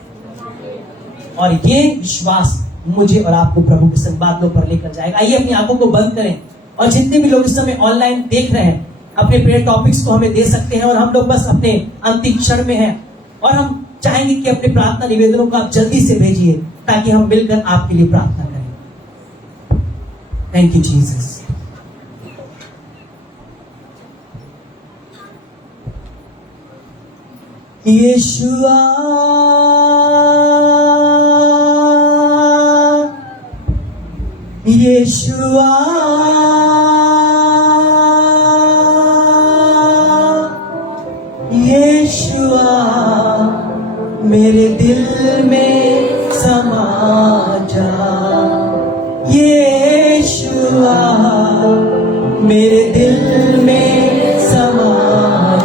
और ये विश्वास मुझे और आपको प्रभु के संग बादलों पर लेकर जाएगा। आइए अपनी आंखों को बंद करें, और जितने भी लोग इस समय ऑनलाइन देख रहे हैं अपने प्रेयर टॉपिक्स को हमें दे सकते हैं। और हम लोग बस अपने अंतिम क्षण में हैं, और हम चाहेंगे कि अपने प्रार्थना निवेदनों को आप जल्दी से भेजिए ताकि हम मिलकर आपके लिए प्रार्थना करें। Thank you Jesus. Yeshua, Yeshua, Yeshua, मेरे दिल में समा जा। यीशुआ, मेरे दिल में समा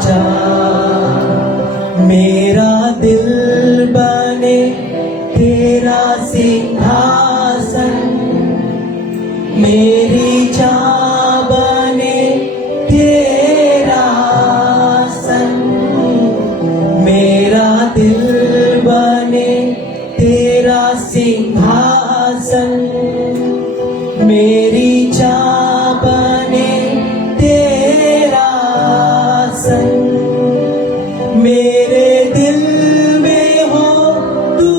जा। मेरा दिल बने तेरा सिंहासन, मेरी जान बने तेरा आसन। मेरा दिल बने तेरा सिंहासन, मेरी जान बने तेरा आसन। मेरे दिल में हो तू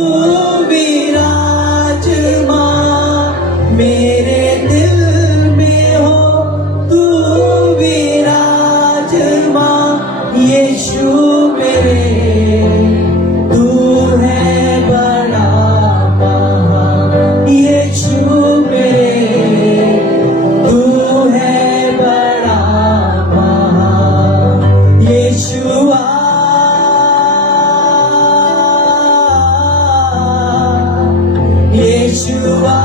विराजमान, मेरे दिल में हो तू विराजमान। यीशु मेरे, तू है बड़ा महान। यीशु मेरे, तू है बड़ा महान। यीशुआ, यीशुआ,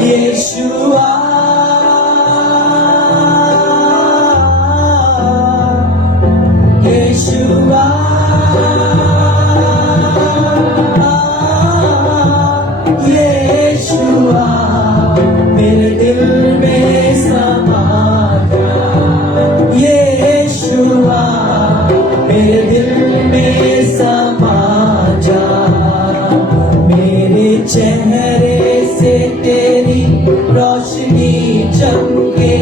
यीशुआ, यीशुआ, यीशुआ, मेरे दिल में समा जा। यीशुआ, मेरे दिल में समा जा। मेरे चेहरे से तेरी रोशनी चमके,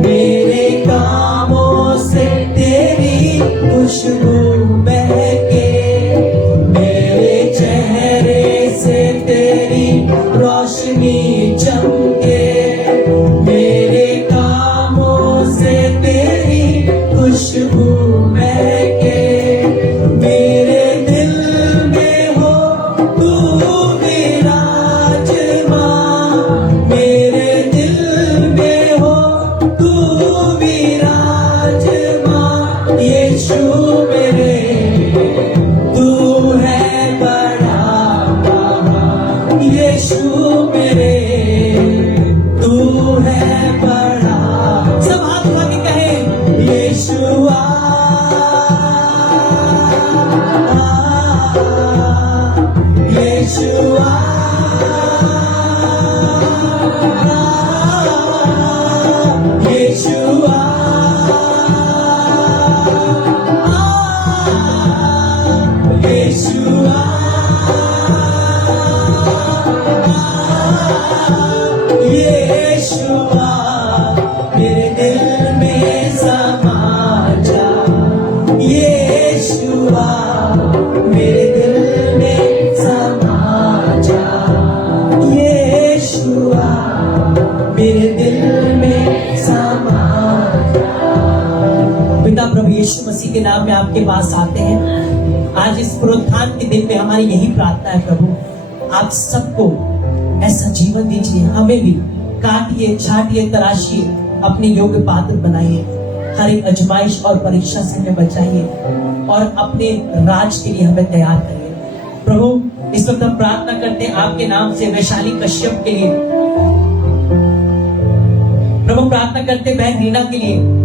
मेरे कामों से तेरी खुशबू बहके। मेरे चेहरे से तेरी रोशनी चमके, मेरे कामों से तेरी खुशबू महके। मेरे दिल में हो तू विराजमान, मेरे दिल में हो तू विराजमान। यीशु मेरे, तू है बड़ा महान। यीशु मेरे, तू है बड़ा। सब हाथ उठा के कहें, यीशुआ, यीशुआ, यीशुआ, यीशुआ, यीशुआ, मेरे दिल मसीह के नाम में आपके पास आते हैं। आज इस पुनरुत्थान के दिन में हमारी यही प्रार्थना है प्रभु, आप सबको ऐसा जीवन दीजिए, हमें भी काटिए, छाटिए, तराशिए, अपने योग्य पात्र बनाइए, हर एक आजमाइश और परीक्षा से हमें बचाइए और अपने राज के लिए हमें तैयार करिए। प्रभु इस वक्त हम प्रार्थना करते हैं आपके नाम से वैशाली कश्यप के लिए। प्रभु प्रार्थना करते हैं बहन रीना के लिए,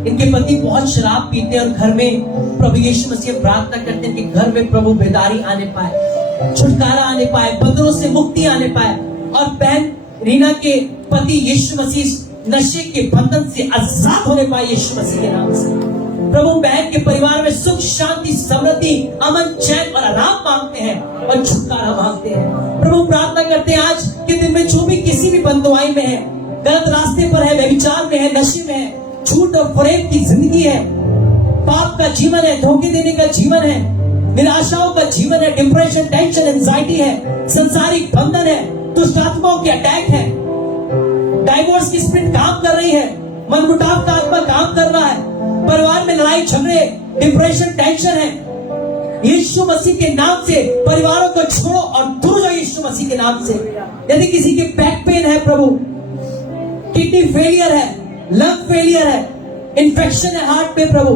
इनके पति बहुत शराब पीते हैं और घर में प्रभु यीशु मसीह प्रार्थना करते हैं कि घर में प्रभु बेदारी आने पाए, छुटकारा आने पाए, बंधनों से मुक्ति आने पाए और बहन रीना के पति यीशु मसीह नशे के बंधन से आजाद होने पाए यीशु मसीह के नाम से। प्रभु बहन के परिवार में सुख, शांति, समृद्धि, अमन, चैन और आराम मांगते हैं और छुटकारा मांगते हैं। प्रभु प्रार्थना करते हैं आज के दिन में जो भी किसी भी बंधुआई में है, गलत रास्ते पर है, व्यभिचार में है, नशे में है, झूठ और फरेब की जिंदगी है, पाप का जीवन है, धोखे देने का जीवन है, निराशाओं का जीवन है, डिप्रेशन, टेंशन, एंजाइटी है, संसारिक बंधन है, दुष्ट आत्माओं के अटैक है, डाइवोर्स की स्पिरिट काम कर रही है, मनमुटाव का आत्मा काम कर रहा है, परिवार में लड़ाई झगड़े, डिप्रेशन, टेंशन है, यीशु मसीह के नाम से परिवारों को छोड़ो और दूर जाओ यीशु मसीह के नाम से। यदि किसी के बैक पेन है प्रभु, किडनी फेलियर है, लंग फेलियर है, इन्फेक्शन है हार्ट में प्रभु,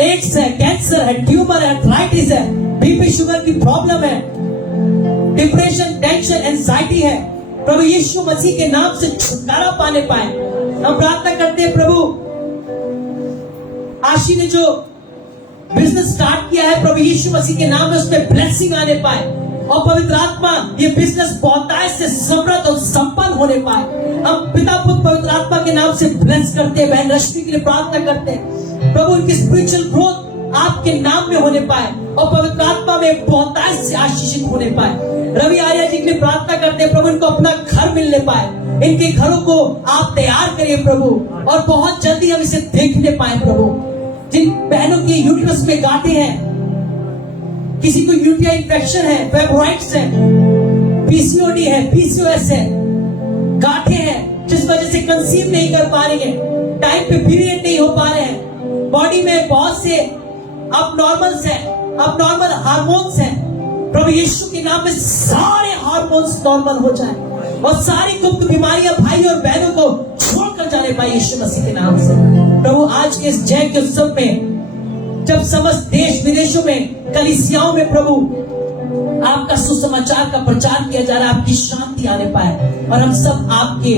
एड्स है, कैंसर है, ट्यूमर है, आर्थराइटिस है, बीपी शुगर की प्रॉब्लम है, डिप्रेशन, टेंशन, एंजाइटी है, प्रभु यीशु मसीह के नाम से छुटकारा पाने पाए। हम प्रार्थना करते हैं प्रभु, आशी ने जो बिजनेस स्टार्ट किया है प्रभु यीशु मसीह के नाम में उसमें ब्लेसिंग आने पाए और पवित्र आत्मा ये बिजनेस बहुतायत से समृद्ध और संपन्न होने पाए। हम पिता पुत्र पवित्र आत्मा के नाम से ब्लेस करते हैं। बहन रश्मि के लिए प्रार्थना करते हैं प्रभु उनकी स्पिरिचुअल ग्रोथ आपके नाम में होने पाए और पवित्र आत्मा में बहुतायत से आशीषित होने पाए। रवि आर्या जी के लिए प्रार्थना करते हैं प्रभु इनको अपना घर मिलने पाए, इनके घरों को आप तैयार करिए प्रभु और बहुत जल्दी हम इसे देखने पाए प्रभु। जिन बहनों के यूट्रस में गांठें हैं, किसी को यूटीआई इन्फेक्शन है, फाइब्रॉइड्स है, पीसीओडी है, पीसीओएस है, गांठें हैं जिस वजह से कंसीव नहीं कर पा रही है, टाइम पे पीरियड नहीं हो पा रहे हैं, बॉडी में बहुत से अबनॉर्मल्स हैं, अबनॉर्मल हार्मोन्स हैं, प्रभु यीशु के नाम में सारे हार्मोन्स नॉर्मल हो जाए और सारी गुप्त बीमारियां भाई और बहनों को छोड़कर जाने पाए यीशु मसीह के नाम से। प्रभु आज के इस जय के उत्सव में जब समस्त देश विदेशों में कलीसियाओं में प्रभु आपका सुसमाचार का प्रचार किया जा रहा है, आपकी शांति आने पाए और हम सब आपके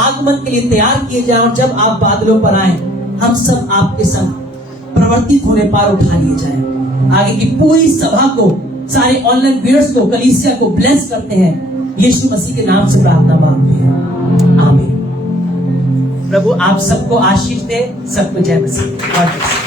आगमन के लिए तैयार किए जाए और जब आप बादलों पर आए हम सब आपके संग प्रवर्तित होने पार उठा लिए जाए। आगे की पूरी सभा को, सारे ऑनलाइन व्यूअर्स को, कलीसिया को ब्लेस करते हैं, यीशु मसीह के नाम से प्रार्थना मांगते हैं, आमीन। प्रभु आप सबको आशीष दे, सबको जय मसीह।